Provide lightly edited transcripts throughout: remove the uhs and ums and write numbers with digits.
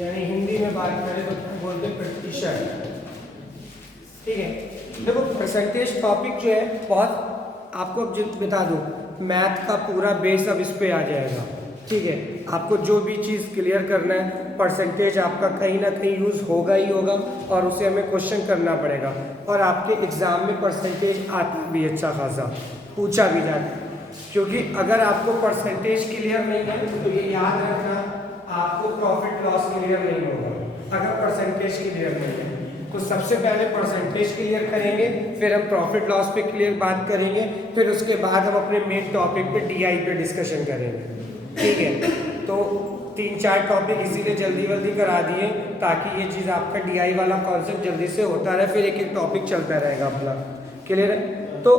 यानी हिंदी में बात करें तो क्या बोलते हैं, प्रतिशत। ठीक है, देखो परसेंटेज टॉपिक जो है बहुत, आपको अब बता दूं, मैथ का पूरा बेस अब इस पे आ जाएगा। ठीक है, आपको जो भी चीज़ क्लियर करना है, परसेंटेज आपका कहीं ना कहीं यूज़ होगा ही होगा, और उसे हमें क्वेश्चन करना पड़ेगा। और आपके एग्ज़ाम में परसेंटेज आता भी अच्छा खासा, पूछा भी जाता है। क्योंकि अगर आपको परसेंटेज क्लियर नहीं है तो ये याद रखना, आपको प्रॉफिट लॉस क्लियर नहीं होगा अगर परसेंटेज क्लियर नहीं है। तो सबसे पहले परसेंटेज क्लियर करेंगे, फिर हम प्रॉफिट लॉस पे क्लियर बात करेंगे, फिर उसके बाद हम अपने मेन टॉपिक पे डीआई पे डिस्कशन करेंगे। ठीक है, तो 3-4 टॉपिक इसीलिए जल्दी जल्दी करा दिए ताकि ये चीज़ आपका डीआई वाला कॉन्सेप्ट जल्दी से होता रहे, फिर एक एक टॉपिक चलता रहेगा अपना। क्लियर है? तो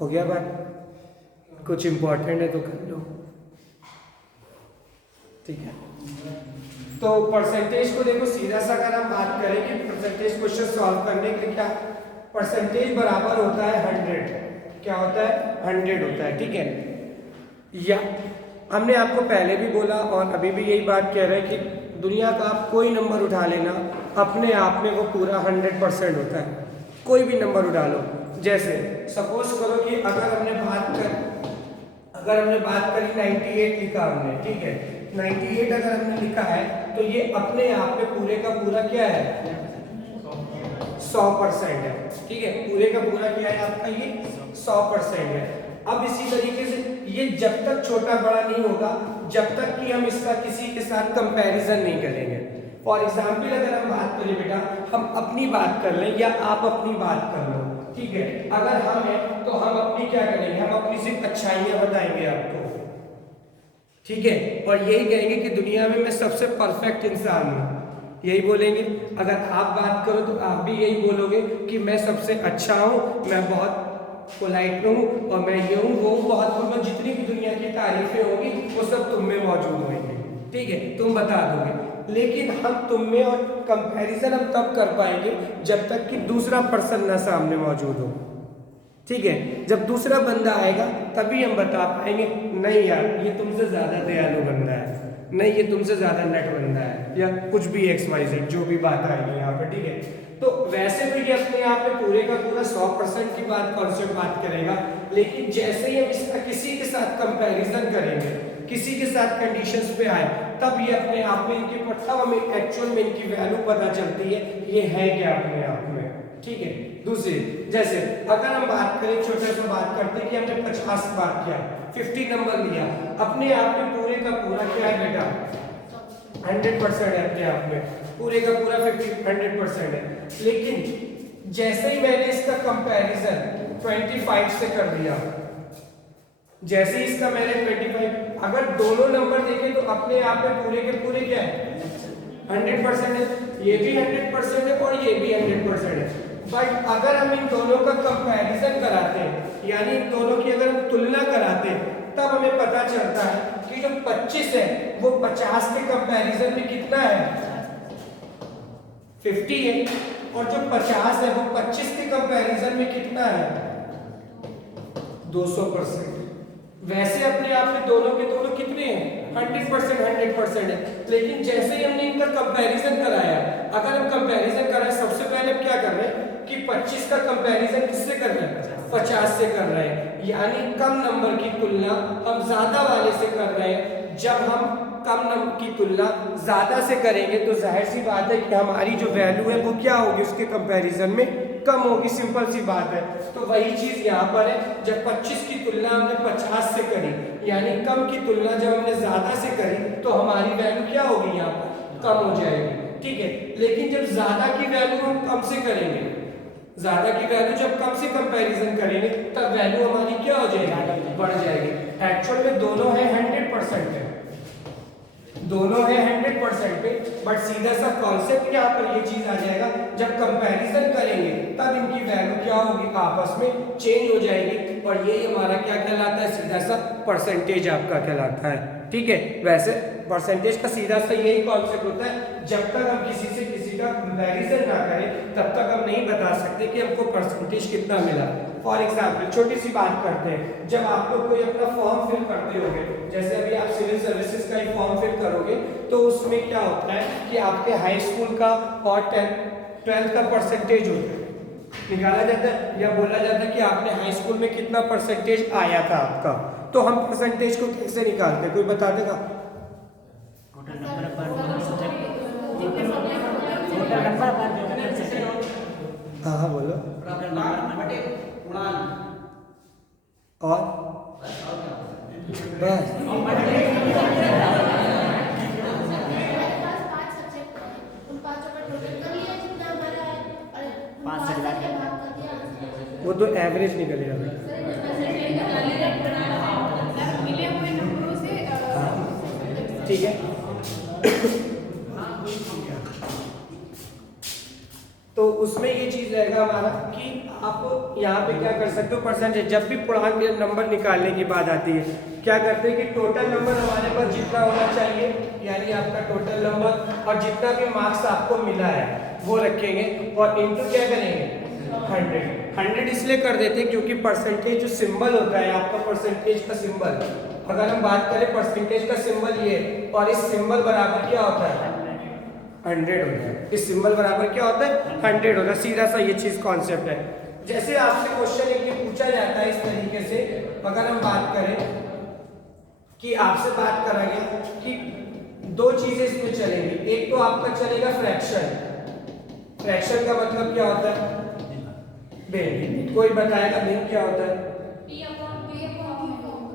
हो गया बात, कुछ इम्पोर्टेंट है तो कर लो। ठीक है, तो परसेंटेज को देखो सीधा सा अगर हम बात करें कि परसेंटेज क्वेश्चन सॉल्व करने के लिए क्या, परसेंटेज बराबर होता है 100। क्या होता है? 100 होता है। ठीक है, या हमने आपको पहले भी बोला और अभी भी यही बात कह रहे हैं कि दुनिया का आप कोई नंबर उठा लेना, अपने आप में वो पूरा 100% होता है। कोई भी नंबर उठा लो, जैसे सपोज करो कि अगर हमने बात करी 98 लिखा हमने। ठीक है, 98 अगर हमने लिखा है तो ये अपने आप में पूरे का पूरा क्या है? 100% है। ठीक है, पूरे का पूरा क्या है आपका? ये 100% है। अब इसी तरीके से ये जब तक छोटा बड़ा नहीं होगा, जब तक कि हम इसका किसी के साथ कंपैरिजन नहीं करेंगे। फॉर एग्जाम्पल अगर हम बात करें बेटा, हम अपनी बात कर लें या आप अपनी बात कर लो। ठीक है, अगर हम हैं तो हम अपनी क्या करेंगे? हम अपनी सिर्फ अच्छाइयाँ बताएंगे आपको। ठीक है, और यही कहेंगे कि दुनिया में मैं सबसे परफेक्ट इंसान हूँ, यही बोलेंगे। अगर आप बात करो तो आप भी यही बोलोगे कि मैं सबसे अच्छा हूँ, मैं बहुत पोलाइट हूँ, और मैं ये हूँ वो हूँ, बहुत मतलब जितनी भी दुनिया की तारीफें होंगी वो सब तुम में मौजूद होंगी। ठीक है, तुम बता दोगे। लेकिन हम तुम में और कंपैरिजन हम तब कर पाएंगे जब तक कि दूसरा पर्सन ना सामने मौजूद हो। ठीक है, जब दूसरा बंदा आएगा तभी हम बता पाएंगे, नहीं यार ये तुमसे ज्यादा दयालु बंदा है, नहीं ये तुमसे ज्यादा नट बंदा है, या कुछ भी XYZ जो भी बात आएगी यहाँ पर। ठीक है, तो वैसे तो ये अपने आप में पूरे का पूरा 100% की बात कॉन्सेप्ट बात करेगा, लेकिन जैसे ही हम इसका किसी के साथ कंपैरिजन करेंगे, किसी के साथ कंडीशंस पे आए, तब ये अपने आप में इनके तब हमें एक्चुअल में इनकी वैल्यू पता चलती है ये है क्या अपने आप में। ठीक है, दूसरी जैसे अगर हम बात करें, छोटे सा बात करते हैं कि हमने 50 बात किया, 50 नंबर लिया, अपने आप में पूरे का पूरा क्या है बेटा? 100% है अपने आप में, पूरे का पूरा 100% है। लेकिन जैसे ही मैंने इसका कंपैरिजन 25 से कर दिया, जैसे ही इसका मैंने 25, अगर दोनों नंबर देखें तो अपने आप में पूरे के पूरे क्या है? 100% है। ये भी 100% है और ये भी 100% है। बट अगर हम इन दोनों का कंपैरिजन कराते हैं, यानी इन दोनों की अगर हम तुलना कराते हैं, तब हमें पता चलता है कि जो 25 है वो 50 के कंपैरिजन में कितना है? 50 है, और जो 50 है वो 25 के कंपैरिजन में कितना है? 200%। वैसे अपने आप में दोनों के दोनों कितने हैं? 100% है। लेकिन जैसे ही हमने इनका कंपैरिजन कराया, अगर हम कंपैरिजन कराए, सबसे पहले हम क्या कर रहे हैं कि 25 का कंपैरिजन किससे कर रहे हैं? 50 से कर रहे हैं, यानी कम नंबर की तुलना हम ज्यादा वाले से कर रहे हैं। जब हम कम नंबर की तुलना ज्यादा से करेंगे तो जाहिर सी बात है कि हमारी जो वैल्यू है वो क्या होगी? उसके कंपैरिजन में कम होगी, सिंपल सी बात है। तो वही चीज यहाँ पर है, जब 25 की तुलना हमने 50 से करी, यानी कम की तुलना जब हमने ज्यादा से करी, तो हमारी वैल्यू क्या होगी? यहाँ पर कम हो जाएगी। ठीक है, लेकिन जब ज्यादा की वैल्यू हम कम से करेंगे, ज्यादा की वैल्यू जब कम से कंपैरिजन करेंगे, तब वैल्यू हमारी क्या हो जाएगी? बढ़ जाएगी। एक्चुअल में दोनों है 100% है, दोनों है 100% पे, बट सीधा सा कॉन्सेप्ट यहाँ पर ये चीज आ जाएगा, जब कंपैरिजन करेंगे तब इनकी वैल्यू क्या होगी? आपस में चेंज हो जाएगी, और यही हमारा क्या कहलाता है? सीधा सा परसेंटेज आपका कहलाता है। ठीक है, वैसे परसेंटेज का सीधा सा यही कॉन्सेप्ट होता है, जब तक हम किसी से किसी का कंपैरिजन ना करें तब तक हम नहीं बता सकते कि हमको परसेंटेज कितना मिला। फॉर एग्जाम्पल छोटी सी बात करते हैं, जब आप लोग कोई अपना फॉर्म फिल करते होंगे, जैसे अभी आप सिविल सर्विसेज का ही फॉर्म फिल करोगे तो उसमें क्या होता है कि आपके हाई स्कूल का और 12th का परसेंटेज होता है, निकाला जाता है या बोला जाता है कि आपने हाई स्कूल में कितना परसेंटेज आया था आपका। तो हम परसेंटेज को कैसे निकालते हैं, कोई बता देगा? हाँ हाँ बोलो। और बस वो तो एवरेज निकलेगा बेटा। ठीक है तो उसमें ये चीज रहेगा हमारा कि आप यहाँ पे क्या कर सकते हो, परसेंटेज जब भी पूर्णांक के नंबर निकालने की बात आती है क्या करते हैं कि टोटल नंबर हमारे पास जितना होना चाहिए, यानी आपका टोटल नंबर और जितना भी मार्क्स आपको मिला है वो रखेंगे और इनटू क्या करेंगे 100 इसलिए कर देते हैं क्योंकि परसेंटेज जो सिंबल होता है आपका, परसेंटेज का सिंबल अगर हम बात करें परसेंटेज का सिंबल ये और इस सिंबल बराबर क्या होता है 100 होता है, इस सिंबल बराबर क्या होता है 100 होता है। सीधा सा ये चीज कॉन्सेप्ट है। जैसे आपसे क्वेश्चन एक ये पूछा जाता है इस तरीके से, अगर हम बात करें कि आपसे बात करा गया कि दो चीजें इसमें चलेंगी, एक तो आपका चलेगा फ्रैक्शन, फ्रैक्शन का मतलब क्या होता है भिन्न, कोई बताएगा भिन्न क्या होता है?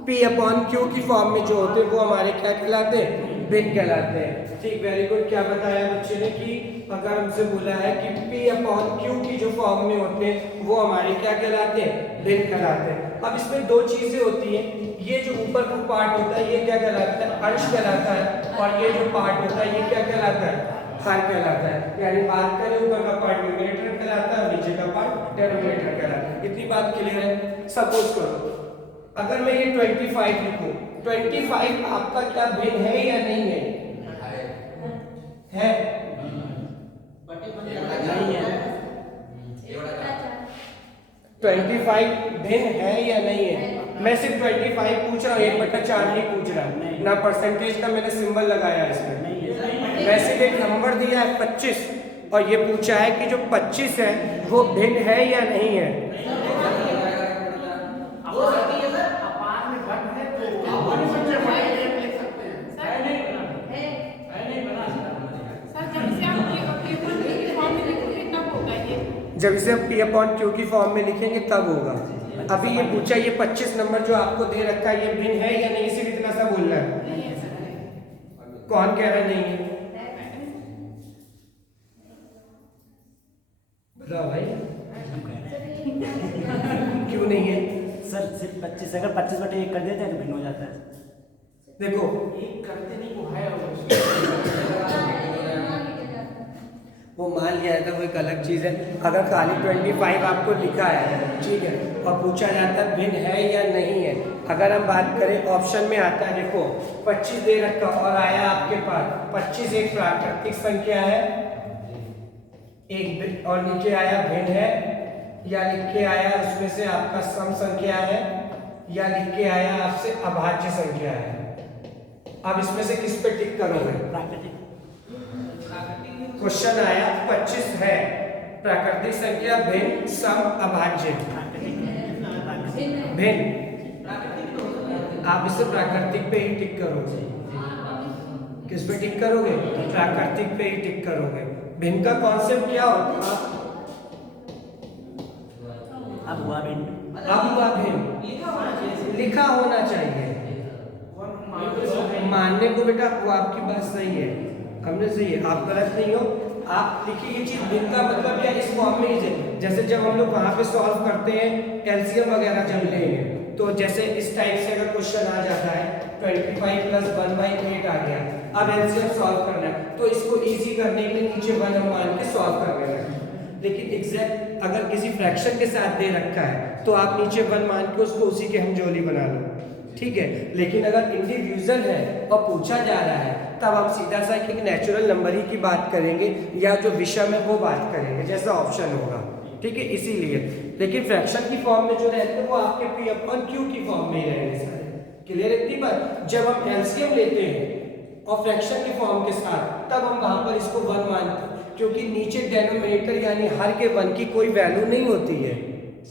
P अपॉन Q की फॉर्म में जो होते हैं वो हमारे क्या कहलाते हैं, भिन्न कहलाते हैं। ठीक, वेरी गुड। क्या बताया बच्चे ने कि अगर हमसे बोला है कि P अपॉन Q की जो फॉर्म में होते हैं वो हमारे क्या कहलाते हैं, भिन्न कहलाते हैं। अब इसमें दो चीजें होती हैं, ये जो ऊपर का पार्ट होता है ये क्या कहलाता है, अंश कहलाता है, और ये जो पार्ट होता है ये क्या कहलाता है, हर कहलाता है। यानी बात करें ऊपर का पार्ट न्यूमरेटर कहलाता है, नीचे का पार्ट डिनोमिनेटर कहलाता है। इतनी बात क्लियर है? सपोज करो अगर मैं ये 25 लिखूं, 25 आपका क्या भिन्न है या नहीं है? है? नहीं है। 25 भिन्न है या नहीं है? मैं सिर्फ 25 पूछ रहा हूँ, 1/4 नहीं पूछ रहा ना, परसेंटेज का मैंने सिंबल लगाया है इसमें। वैसे एक नंबर दिया है 25 और ये पूछा है कि जो 25 है वो भिन्न है या नहीं है? जब इसे हम P अपॉन Q की फॉर्म में लिखेंगे तब होगा। अभी ये पूछा ये 25 नंबर जो आपको दे रखा है ये भिन्न है या नहीं, सिर्फ इतना सा बोलना है। कौन कह रहा है नहीं है? बताओ भाई क्यों नहीं है? सर सिर्फ 25, अगर 25/1 कर देते हैं तो भिन्न हो जाता है। देखो एक करते नहीं वो है वो मान लिया था, वो एक अलग चीज है। अगर खाली 25 आपको लिखा है, ठीक है, और पूछा जाता है भिन्न है या नहीं है, अगर हम बात करें ऑप्शन में आता है, देखो 25 दे रखा और आया आपके पास 25 एक प्राकृतिक संख्या है एक, और नीचे आया भिन्न है, या लिख के आया उसमें से आपका सम संख्या है, या लिख के आया आपसे अभाज्य संख्या है। अब इसमें से किस पे टिक करोगे? क्वेश्चन आया 25 है प्राकृतिक संख्या भिन्न सम अभाज्य भिन्न, आप इसे प्राकृतिक पे ही टिक करोगे। किस पे टिक करोगे? प्राकृतिक पे ही टिक करोगे। भिन्न का कॉन्सेप्ट क्या होता है? अब हुआ भिन्न, अब हुआ भिन्न, लिखा होना चाहिए। मानने को बेटा वो आपकी बात सही है, हमने सही है, आप गलत नहीं हो। आप लिखिए ये चीज भिन्न का मतलब क्या, इस फॉर्म में ही जैसे जब हम लोग वहां पे सॉल्व करते हैं एलसीएम वगैरह जब लेंगे, तो जैसे इस टाइप से अगर क्वेश्चन आ जाता है 25 + 1/8 आ गया, अब एलसीएम सॉल्व करना है तो इसको इजी करने के लिए नीचे 1 हम मान के सॉल्व कर लेना है। लेकिन एग्जैक्ट अगर किसी फ्रैक्शन के साथ दे रखा है तो आप नीचे 1 मान के उसको उसी के हम जोली बना लो, ठीक है। लेकिन अगर इंडिविजुअल है और पूछा जा रहा है तब हम सीधा सा एक नेचुरल नंबर ही की बात करेंगे या जो विषय में वो बात करेंगे जैसा ऑप्शन होगा, ठीक है। इसीलिए लेकिन फ्रैक्शन की फॉर्म में जो रहते हैं वो आपके P/Q की फॉर्म में ही रहेंगे सारे। क्लियर इतनी बात? जब हम एलसीएम लेते हैं और फ्रैक्शन के फॉर्म के साथ, तब हम वहां पर इसको 1 मानते हैं, क्योंकि नीचे डेनोमिनेटर यानी हर के 1 की कोई वैल्यू नहीं होती है,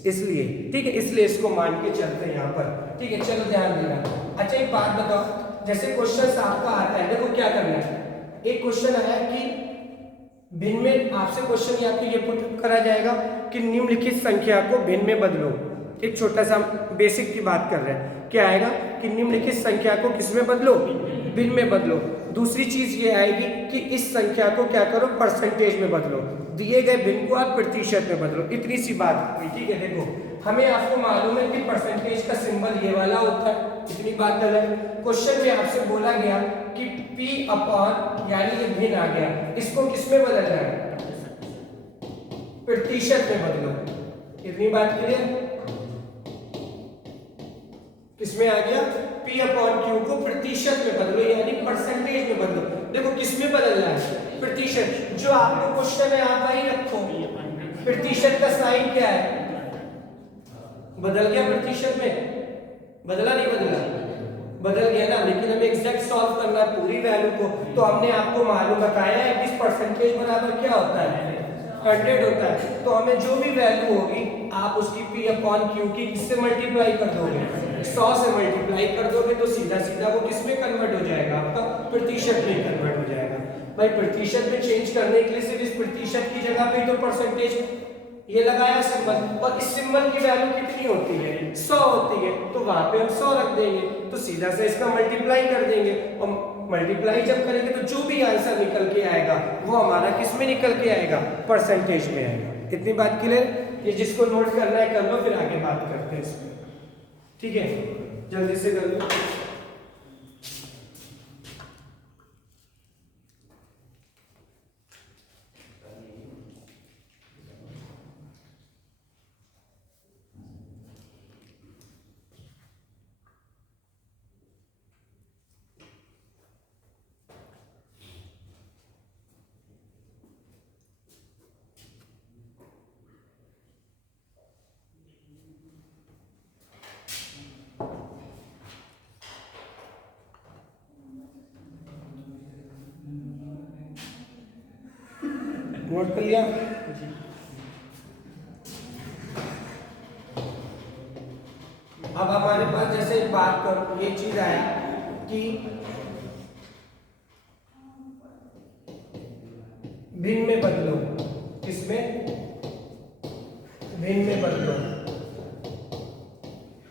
इसलिए ठीक है, इसलिए इसको मान के चलते हैं यहाँ पर। ठीक है, चलो ध्यान देना। अच्छा एक बात बताओ, जैसे क्वेश्चन आपका आता है, देखो क्या करना है। एक क्वेश्चन आया कि भिन्न में, आपसे क्वेश्चन या तो ये पुट करा जाएगा कि निम्नलिखित संख्या को भिन्न में बदलो। एक छोटा सा बेसिक की बात कर रहे हैं, क्या आएगा कि निम्नलिखित संख्या को किसमें बदलो, भिन्न में बदलो। दूसरी चीज ये आएगी कि इस संख्या को क्या करो, परसेंटेज में बदलो, दिए गए भिन्न को आप प्रतिशत में बदलो। इतनी सी बात हुई। ठीक है, देखो हमें आपको मालूम है कि परसेंटेज का सिंबल ये वाला होता है, इतनी बात अलग है। क्वेश्चन में आपसे बोला गया कि P अपॉन यानी ये भिन्न आ गया, इसको किसमें बदलना है, प्रतिशत में बदलो। इतनी बात क्लियर, किसमें आ गया, P अपॉन Q को प्रतिशत में बदलो यानी परसेंटेज में बदलो। देखो किसमें बदलना है, प्रतिशत। जो आपको क्वेश्चन है आप वही रखो, प्रतिशत का साइन क्या है, बदल गया प्रतिशत में, बदला नहीं बदला, बदल गया ना। लेकिन हमें एग्जैक्ट सॉल्व करना है पूरी वैल्यू को, तो हमने आपको मालूम बताया है कि परसेंटेज बराबर क्या होता है, 100 होता है। तो हमें जो भी वैल्यू होगी आप उसकी P अपॉन Q की किससे मल्टीप्लाई कर दोगे, 100 से मल्टीप्लाई कर दोगे, तो सीधा सीधा वो किसमें कन्वर्ट हो जाएगा, आपका प्रतिशत में कन्वर्ट हो जाएगा। भाई प्रतिशत में चेंज करने के लिए सिर्फ इस प्रतिशत की जगह पे तो परसेंटेज ये लगाया सिंबल, और इस सिंबल की वैल्यू कितनी होती है, 100 होती है, तो वहां पे हम 100 रख देंगे, तो सीधा से इसका मल्टीप्लाई कर देंगे। और मल्टीप्लाई जब करेंगे तो जो भी आंसर निकल के आएगा वो हमारा किस में निकल के आएगा, परसेंटेज में आएगा। इतनी बात क्लियर, ये जिसको नोट करना है कर लो, फिर आगे बात करते हैं इसमें। ठीक है, जल्दी से कर लो। नोट कर लिया, अब हमारे पास जैसे बात कर ये चीज आया कि भिन्न में बदलो, किसमें, भिन्न में बदलो।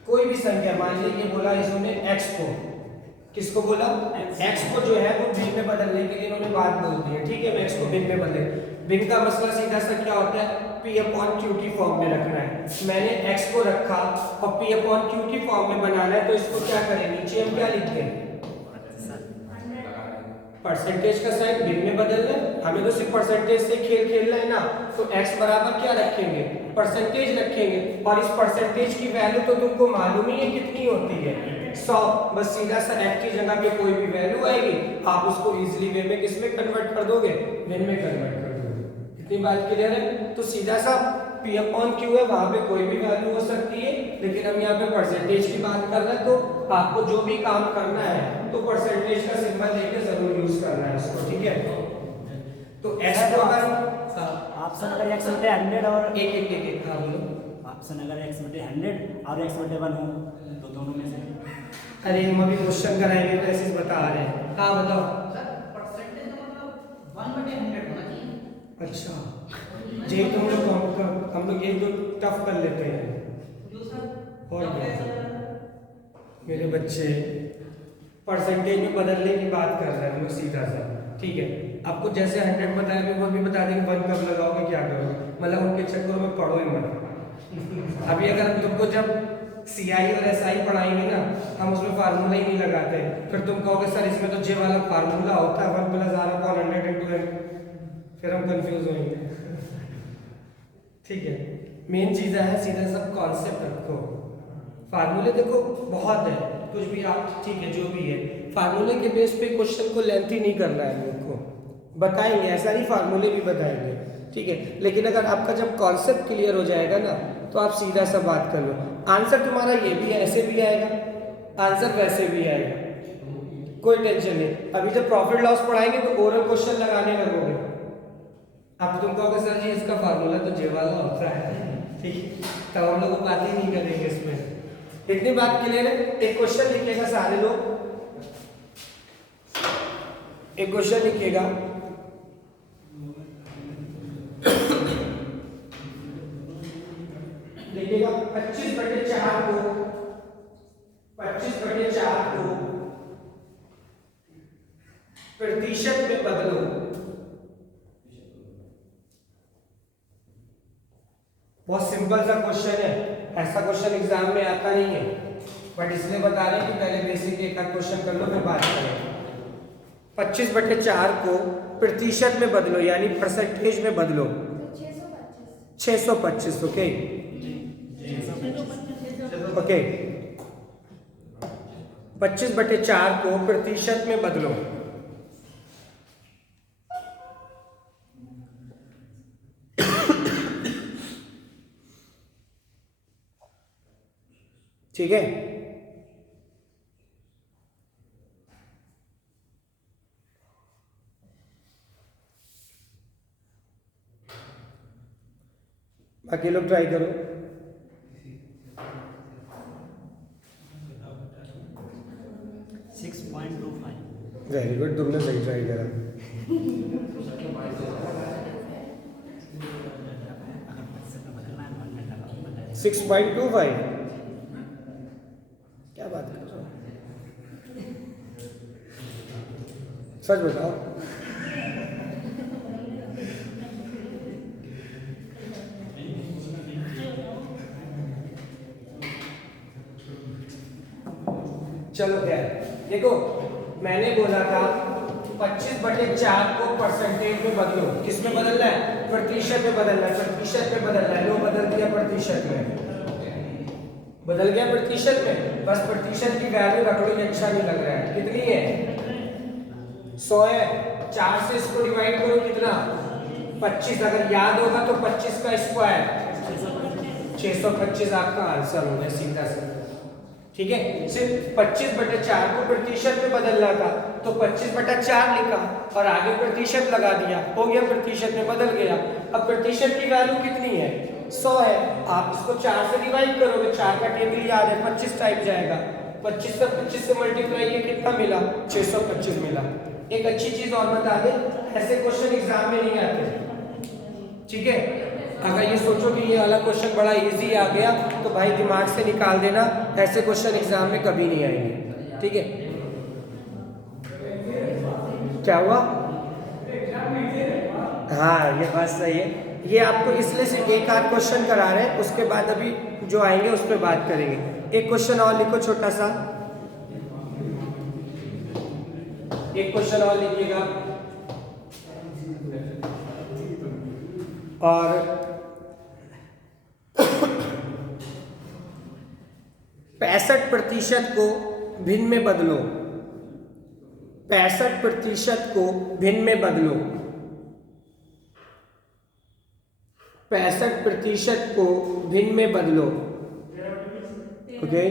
कोई भी संख्या, मान लीजिए बोला इन्होंने x को, किसको बोला, x को जो है वो भिन्न में बदलने के लिए इन्होंने बात बोल दी है। ठीक है, मैं x को भिन्न में बदले, भिन्न का मसला सीधा सा क्या होता है, P अपॉन Q की फॉर्म में रखना है। मैंने x को रखा और P अपॉन Q की फॉर्म में बनाना है, तो इसको क्या करें, नीचे हम क्या लिखते हैं, परसेंटेज का साइन भिन्न में बदलना है। हमें तो सिर्फ परसेंटेज से खेल खेलना है ना, तो x बराबर क्या रखेंगे, परसेंटेज रखेंगे। और इस परसेंटेज की वैल्यू तो तुमको मालूम ही है कितनी होती है, 100। बस सीधा सा x की जगह पे कोई भी वैल्यू आएगी, आप उसको इजीली वे में किसमें कन्वर्ट कर दोगे, भिन्न में कन्वर्ट कर दोगे। इतनी बात क्लियर है। तो सीधा सा P अपॉन Q है, वहां पे कोई भी वैल्यू हो सकती है, लेकिन हम यहाँ पे परसेंटेज की बात कर रहे हैं, तो आपको जो भी काम करना है तो परसेंटेज का सिंबल लेके जरूर यूज करना है इसको। ठीक है, तो x को अगर ऑप्शन अगर x बटे 100 और एक हाँ बोलो, ऑप्शन अगर x बटे 100 और x बटे 1 हो तो दोनों में से, अरे हम अभी क्वेश्चन कराएंगे तो ऐसे बता रहे हैं। हाँ बताओ सर परसेंटेज का मतलब 1/100 होना चाहिए। अच्छा, जे तुम लोग हम लोग ये जो टफ कर लेते हैं, जो सर और क्या मेरे बच्चे परसेंटेज में बदलने की बात कर रहे हैं हम लोग सीधा सा। ठीक है, आपको जैसे 100 बताएंगे वो भी बता देंगे 1 कब लगाओगे क्या करोगे, मतलब उनके चक्कर में पढ़ो ही मत। अभी अगर हम तुमको जब CI और SI पढ़ाएंगे ना, हम उसमें फार्मूला ही नहीं लगाते, फिर तुम कहोगे सर इसमें तो जे वाला फार्मूला होता है 1 + R/100 × m, फिर हम कंफ्यूज होंगे। ठीक है, मेन चीज़ है सीधा सब कॉन्सेप्ट रखो। फार्मूले देखो बहुत है, कुछ भी आप ठीक है जो भी है, फार्मूले के बेस पे क्वेश्चन को लेंथी नहीं करना है, लोग को बताएंगे, ऐसा नहीं फार्मूले भी बताएंगे। ठीक है, लेकिन अगर आपका जब कॉन्सेप्ट क्लियर हो जाएगा ना, तो आप सीधा सा बात कर लो, आंसर तुम्हारा ये भी ऐसे भी आएगा, आंसर वैसे भी आएगा, कोई टेंशन नहीं, अभी जब प्रॉफिट लॉस पढ़ाएंगे तो ओरल क्वेश्चन लगाने लगोगे। अब तुम कहोगे सर जी इसका फार्मूला तो जे वाला होता है, ठीक, तब हम लोग बात ही नहीं करेंगे इसमें। इतनी बात क्लियर है। एक क्वेश्चन लिखिएगा सारे लोग, एक क्वेश्चन लिखिएगा। लिखिएगा 25/4 को 25/4 को प्रतिशत में बदलो। बहुत सिंपल सा क्वेश्चन है, ऐसा क्वेश्चन एग्जाम में आता नहीं है, बट इसलिए बता रहे हैं कि पहले बेसिक एक आध क्वेश्चन कर लो फिर बात करें। 25/4 को प्रतिशत में बदलो, यानी परसेंटेज में बदलो। 625। ओके ओके, 25/4 को प्रतिशत में बदलो। ठीक है, बाकी लोग ट्राई करो। 6.25। वेरी गुड, तुमने सही ट्राई करा। अगर प्रतिशत में बदलना है 1 मिनट लगा। 6.25, क्या बात कर रहे हो, सच बताओ। चलो खैर, देखो मैंने बोला था 25/4 को परसेंटेज में बदलो। किस में बदलना है? प्रतिशत में बदलना है, प्रतिशत में बदलना है। लो बदल दिया प्रतिशत में, बदल गया प्रतिशत में। बस प्रतिशत की वैल्यू रख लो, ये अच्छा नहीं लग रहा है। कितनी है? 100 है। 4 से इसको डिवाइड करो, कितना? 25। अगर याद होगा तो 25 का स्क्वायर 625 आपका आंसर होगा सीधा सा। ठीक है, सिर्फ 25/4 को प्रतिशत में बदलना था तो 25/4 लिखा और आगे प्रतिशत लगा दिया, हो गया, प्रतिशत में बदल गया। अब प्रतिशत की वैल्यू कितनी है? 100 है। आप इसको 4 से डिवाइड करोगे, 4 का टेबल याद है, 25 टाइम जाएगा। 25 से मल्टीप्लाई किया, कितना मिला? 625 मिला। एक अच्छी चीज और बता दे, ऐसे क्वेश्चन एग्जाम में नहीं आते। ठीक है, अगर ये सोचो कि ये वाला क्वेश्चन बड़ा इजी आ गया तो भाई दिमाग से निकाल देना, ऐसे क्वेश्चन एग्जाम में कभी नहीं आएंगे। ठीक है, क्या हुआ? हाँ, ये बात सही है। ये आपको इसलिए सिर्फ एक आध क्वेश्चन करा रहे हैं, उसके बाद अभी जो आएंगे उस पर बात करेंगे। एक क्वेश्चन और लिखो छोटा सा, एक क्वेश्चन और लिखिएगा। और 65% को भिन्न में बदलो। 65% को भिन्न में बदलो। 65% को भिन्न में बदलो। ओके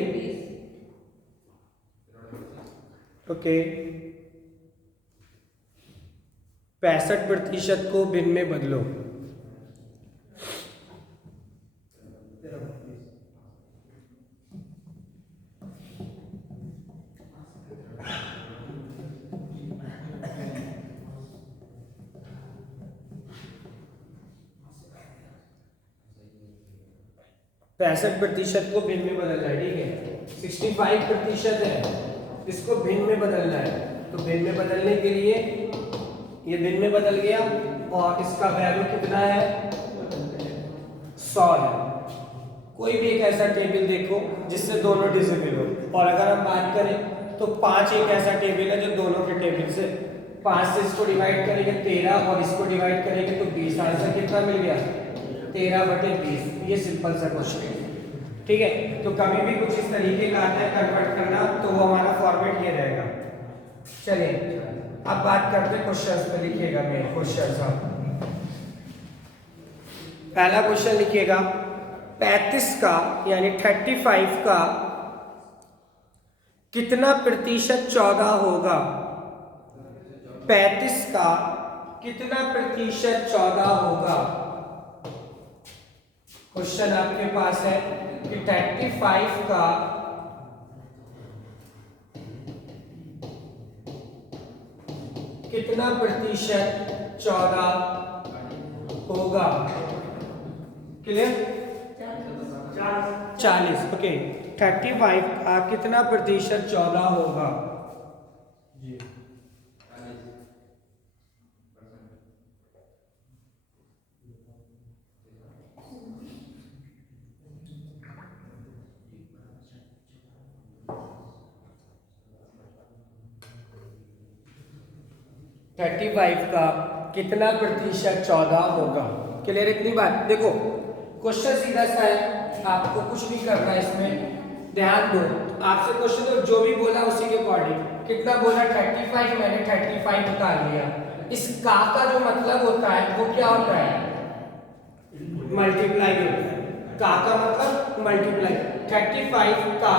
ओके, 65% को भिन्न में बदलो। पैंसठ प्रतिशत को भिन्न में बदलना है। ठीक है, 65% है, इसको भिन्न में बदलना है। तो भिन्न में बदलने के लिए ये भिन्न में बदल गया और इसका वैल्यू कितना है? 100 है। कोई भी एक ऐसा टेबल देखो जिससे दोनों डिजिबल हो, और अगर हम बात करें तो 5 एक ऐसा टेबल है जो दोनों के टेबल से 5 से इसको डिवाइड करेंगे 13 और इसको डिवाइड करेंगे तो 20। आंसर कितना मिल गया? 13/20। ये सिंपल सा क्वेश्चन है। ठीक है, तो कभी भी कुछ इस तरीके का आता है कन्वर्ट करना तो वो हमारा फॉर्मेट ये रहेगा। चलिए अब बात करते हैं क्वेश्चंस पे। लिखिएगा मेन क्वेश्चन साहब। पहला क्वेश्चन लिखिएगा 35 का यानी 35 का कितना प्रतिशत 14 होगा? 35 का कितना प्रतिशत 14 होगा? क्वेश्चन आपके पास है कि 35 का कितना प्रतिशत 14 होगा? क्लियर? 40। ओके, 35 का कितना प्रतिशत 14 होगा? जी 35 का कितना प्रतिशत 14 होगा? क्लियर? इतनी बात। देखो क्वेश्चन सीधा सा है, आपको कुछ नहीं करना है इसमें, ध्यान दो। आपसे क्वेश्चन जो भी बोला उसी के अकॉर्डिंग। कितना बोला? 35, मैंने 35 निकाल लिया। इस का जो मतलब होता है वो क्या होता है? मल्टीप्लाई होता है। का मतलब मल्टीप्लाई। 35 का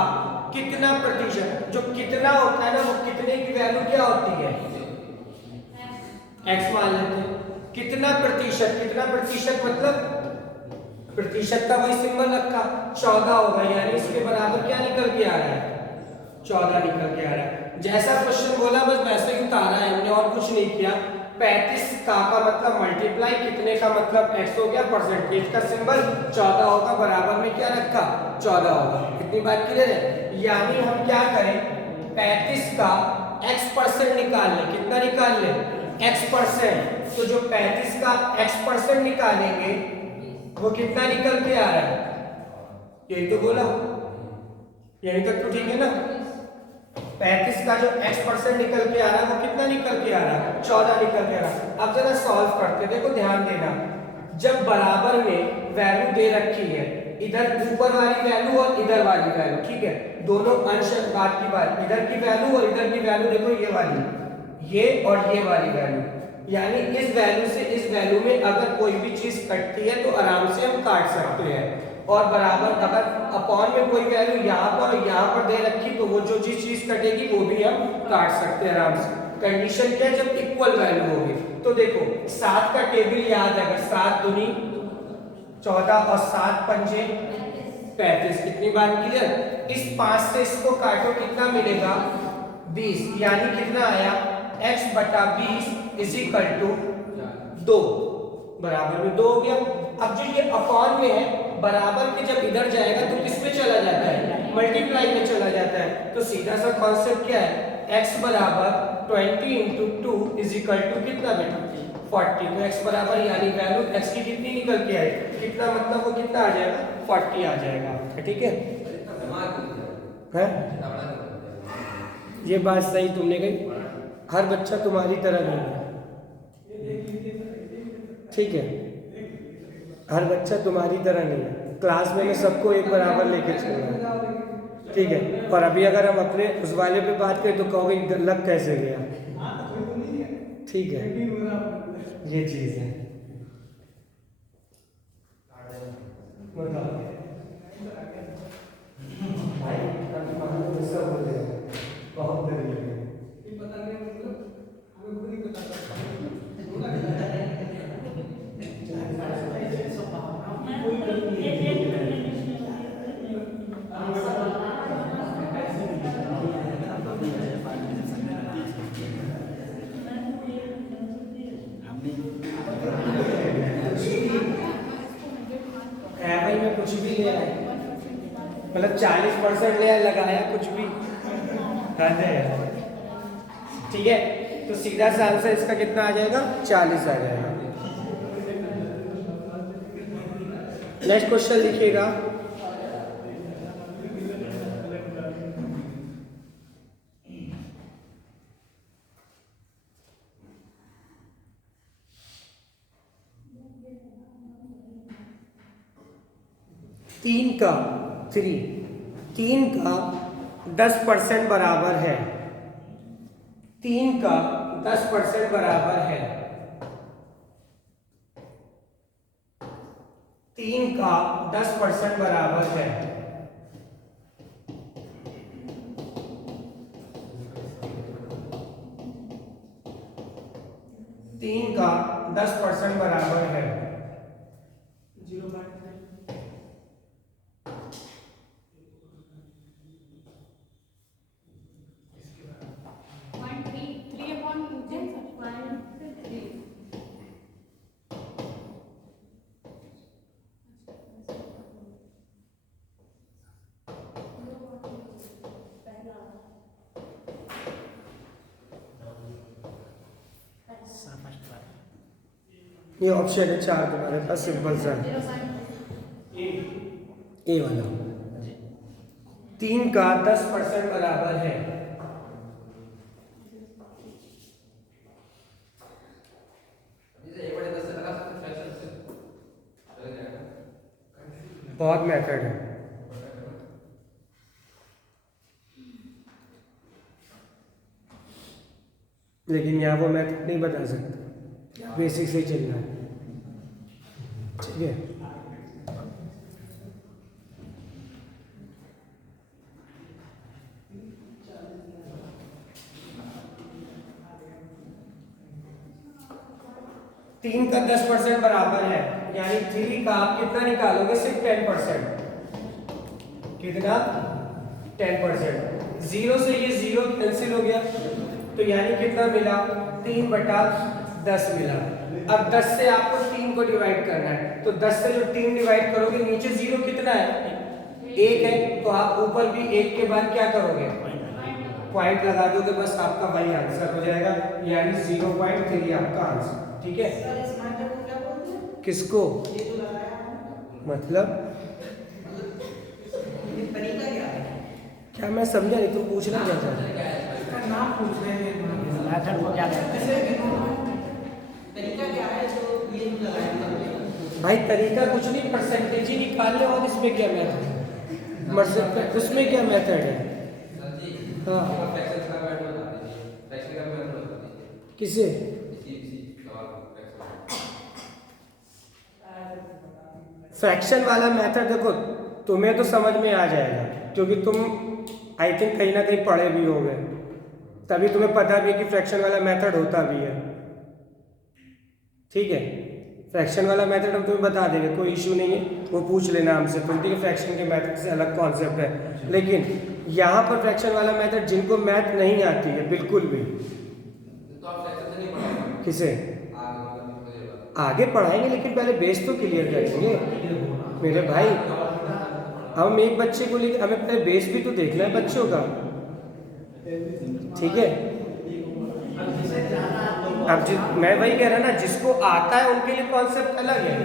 कितना प्रतिशत, जो कितना होता है ना, वो कितने की वैल्यू क्या होती है? x मान लेते हैं। कितना प्रतिशत, कितना प्रतिशत मतलब प्रतिशत का वही सिंबल रखा, 14 होगा, यानी इसके बराबर क्या निकल के आ रहा है? 14 निकल के आ रहा है। जैसा क्वेश्चन बोला बस वैसे ही उतारा है हमने, और कुछ नहीं किया। 35 का मतलब मल्टीप्लाई, कितने का मतलब x हो गया, परसेंटेज का सिंबल 14 होगा, बराबर में क्या रखा? 14 होगा। कितनी बात क्लियर है? यानी हम क्या करें, 35 का x% निकाल लें। कितना निकाल लें? x%। तो जो 35 का x% निकालेंगे वो कितना निकल के आ रहा है? यही तो बोला, यही तक तो ठीक है ना? 35 का जो x% निकल के आ रहा है वो कितना निकल के आ रहा है? 14 निकल के आ रहा है। अब जरा सॉल्व करते, देखो ध्यान देना। जब बराबर में वैल्यू दे रखी है, इधर ऊपर वाली वैल्यू और इधर वाली वैल्यू, ठीक है, दोनों अंश बात की बात, इधर की वैल्यू और इधर की वैल्यू, देखो ये वाली, ये और ये वाली वैल्यू, यानी इस वैल्यू से इस वैल्यू में अगर कोई भी चीज कटती है तो आराम से हम काट सकते हैं। और बराबर अगर अपॉन में कोई वैल्यू यहाँ पर और यहाँ पर दे रखी तो वो जो चीज कटेगी वो भी हम काट सकते हैं आराम से। कंडीशन क्या है? जब इक्वल वैल्यू होगी। तो देखो 7 का टेबल याद है, अगर 7 दूनी 14 और 7 पंजे 35। कितनी बात क्लियर? इस 5 से इसको काटो, कितना मिलेगा? 20। यानी कितना आया? x बटा 20 इज इक्वल टू 2, बराबर में 2 हो गया। अब जो ये अपॉन में है, बराबर के जब इधर जाएगा तो किस में चला जाता है? मल्टीप्लाई में चला जाता है। तो सीधा सा कॉन्सेप्ट क्या है? x बराबर 20 इंटू 2 इज इक्वल टू कितना बेटा? 40। तो x बराबर यानी वैल्यू x की कितनी निकल के आएगी? कितना मतलब वो कितना आ जाएगा? 40 आ जाएगा। ठीक है? ये बात सही तुमने कही, हर बच्चा तुम्हारी तरह नहीं है, ठीक है? हर बच्चा तुम्हारी तरह नहीं है। क्लास में मैं सबको एक बराबर लेके चल रहा हूँ, ठीक है? और अभी अगर हम अपने उस वाले पे बात करें तो कहोगे लग कैसे गया, ठीक है? ये चीज है। बहुत भाई में कुछ भी ले आए, मतलब 40% ले आए, लगाया कुछ भी, ठीक है? तो सीधा सा आंसर इसका कितना आ जाएगा? 40 आ जाएगा। नेक्स्ट क्वेश्चन लिखिएगा। तीन का 10% बराबर है। 3 का 10% बराबर है। 3 का 10% बराबर है। 3 का 10% बराबर है 0.3 फर्स्ट बार ये ऑप्शन है 4 तुम्हारे पास, सिंपल सा ए वाला। 3 का 10% बराबर है बहुत मेथड है, लेकिन यहाँ वो मेथड नहीं बता सकते, बेसिक से ही चलना है। ठीक है, तीन का 10% बराबर है, यानी 3 का आप कितना निकालोगे, सिर्फ 10%। कितना? 10%। 0 से ये 0 कैंसिल हो गया, तो यानी कितना मिला? 3/10 मिला। अब 10 से आपको 3 को डिवाइड करना है, तो 10 से जो 3 डिवाइड करोगे, नीचे 0 कितना है? 1 है, तो आप ऊपर भी 1 के बाद क्या करोगे? पॉइंट लगा दोगे, बस आपका वही आंसर हो जाएगा, यानी 0.3 आपका आंसर। ठीक है, किसको मतलब क्या मैं समझा नहीं, तुम पूछना क्या चाहते हो? नाम पूछ रहे हैं मेथड को क्या कहते हैं? तरीका क्या है जो ये लगाया? भाई तरीका कुछ नहीं, परसेंटेज ही निकाल लो, और इसमें क्या मेथड? उसमें क्या मेथड है? हाँ, किसे? फ्रैक्शन वाला मेथड देखो, तुम्हें तो समझ में आ जाएगा, क्योंकि तुम आई थिंक कहीं ना कहीं पढ़े भी होगे, तभी तुम्हें पता भी है कि फ्रैक्शन वाला मेथड होता भी है। ठीक है, फ्रैक्शन वाला मेथड हम तुम्हें बता देंगे, कोई इशू नहीं है, वो पूछ लेना हमसे तुम। ठीक है, फ्रैक्शन के मेथड से अलग कॉन्सेप्ट है, लेकिन यहाँ पर फ्रैक्शन वाला मेथड जिनको मैथ नहीं आती है बिल्कुल भी, किसे आगे पढ़ाएंगे, लेकिन पहले बेस तो क्लियर करेंगे मेरे भाई। हम एक बच्चे को लेकर हमें पहले बेस भी तो देखना है बच्चों का। ठीक है, अब मैं वही कह रहा ना, जिसको आता है उनके लिए कॉन्सेप्ट अलग है,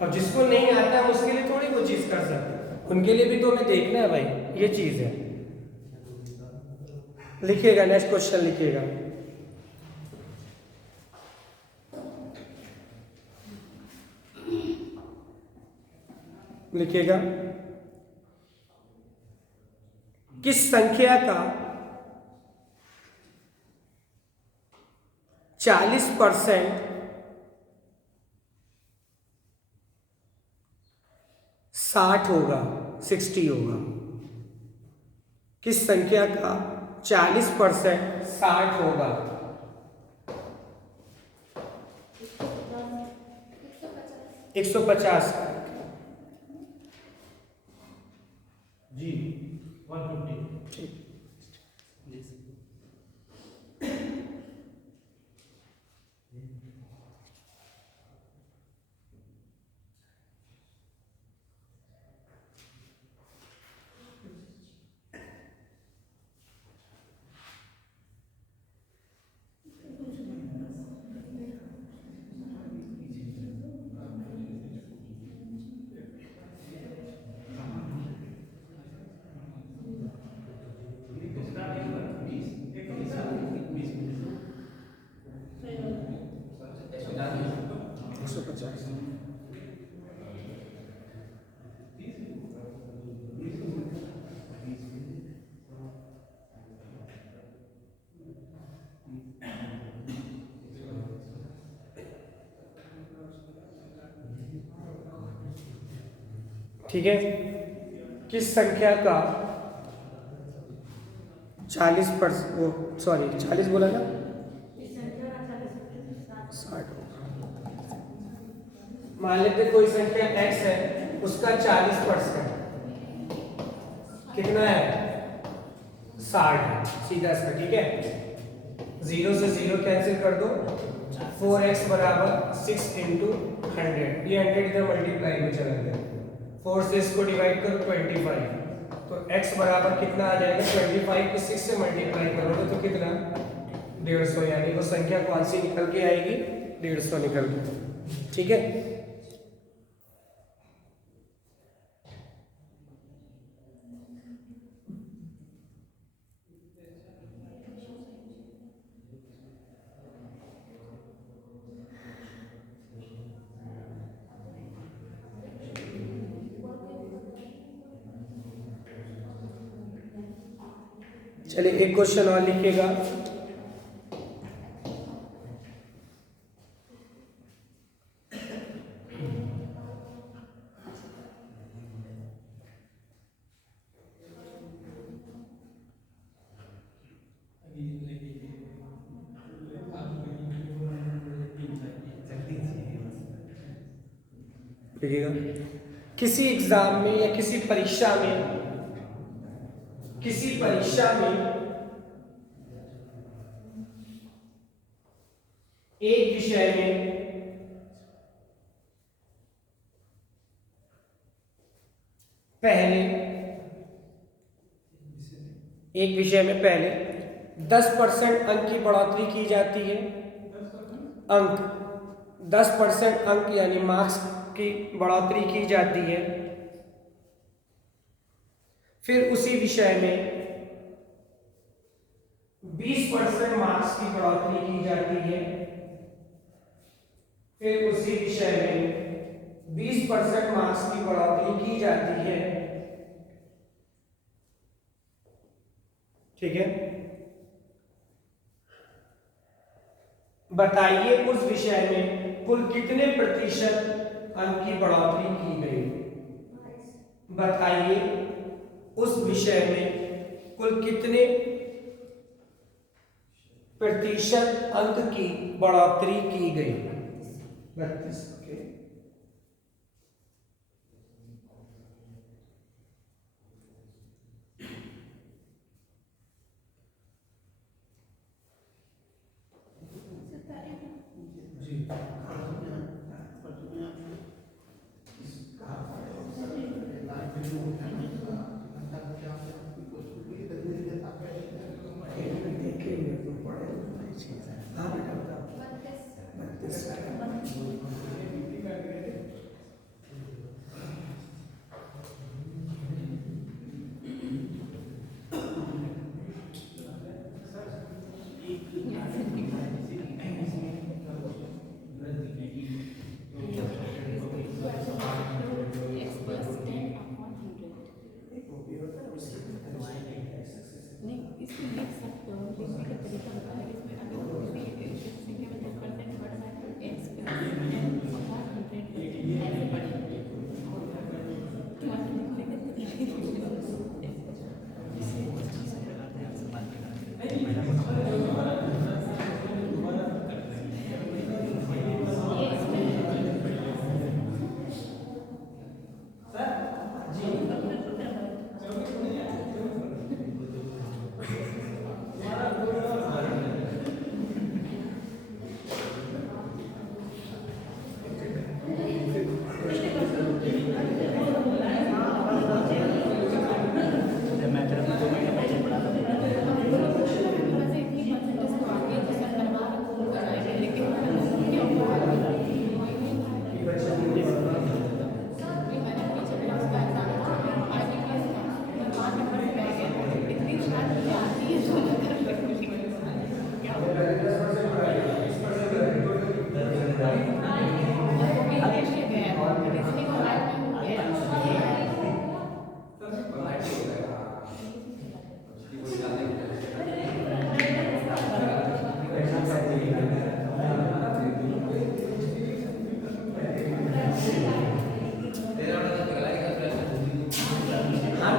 अब जिसको नहीं आता है उसके लिए थोड़ी वो चीज कर सकते, उनके लिए भी तो हमें देखना है भाई, ये चीज है। लिखिएगा, नेक्स्ट क्वेश्चन लिखिएगा। लिखिएगा, किस संख्या का 40% 60 होगा, 60 होगा? किस संख्या का 40% 60 होगा? 150 जी 150। ठीक है, किस संख्या का 40%, वो सॉरी 40 बोला ना, मान लेते कोई संख्या x है, उसका 40% कितना है 60 है, सीधा इसका, ठीक है। 0 से 0 कैंसिल कर दो, 4x बराबर 6 इंटू 100, ये 100 इधर मल्टीप्लाई में चला गया, 4 से इसको डिवाइड करो 25, तो x बराबर कितना आ जाएगा 25 को 6 से मल्टीप्लाई करोगे तो कितना 150, यानी वो संख्या कौन सी निकल के आएगी 150 निकल के, ठीक है। चलिए एक क्वेश्चन और लिखिएगा। देखिएगा, किसी एग्जाम में या किसी परीक्षा में एक विषय में पहले 10% अंक की बढ़ोतरी की जाती है, 10% अंक यानी मार्क्स की बढ़ोतरी की जाती है। फिर उसी विषय में 20% मार्क्स की बढ़ोतरी की जाती है, फिर उसी विषय में 20% मार्क्स की बढ़ोतरी की जाती है, ठीक है। बताइए उस विषय में कुल कितने प्रतिशत अंक की बढ़ोतरी की गई। बताइए उस विषय में कुल कितने प्रतिशत अंक की बढ़ोतरी की गई। 32, ओके।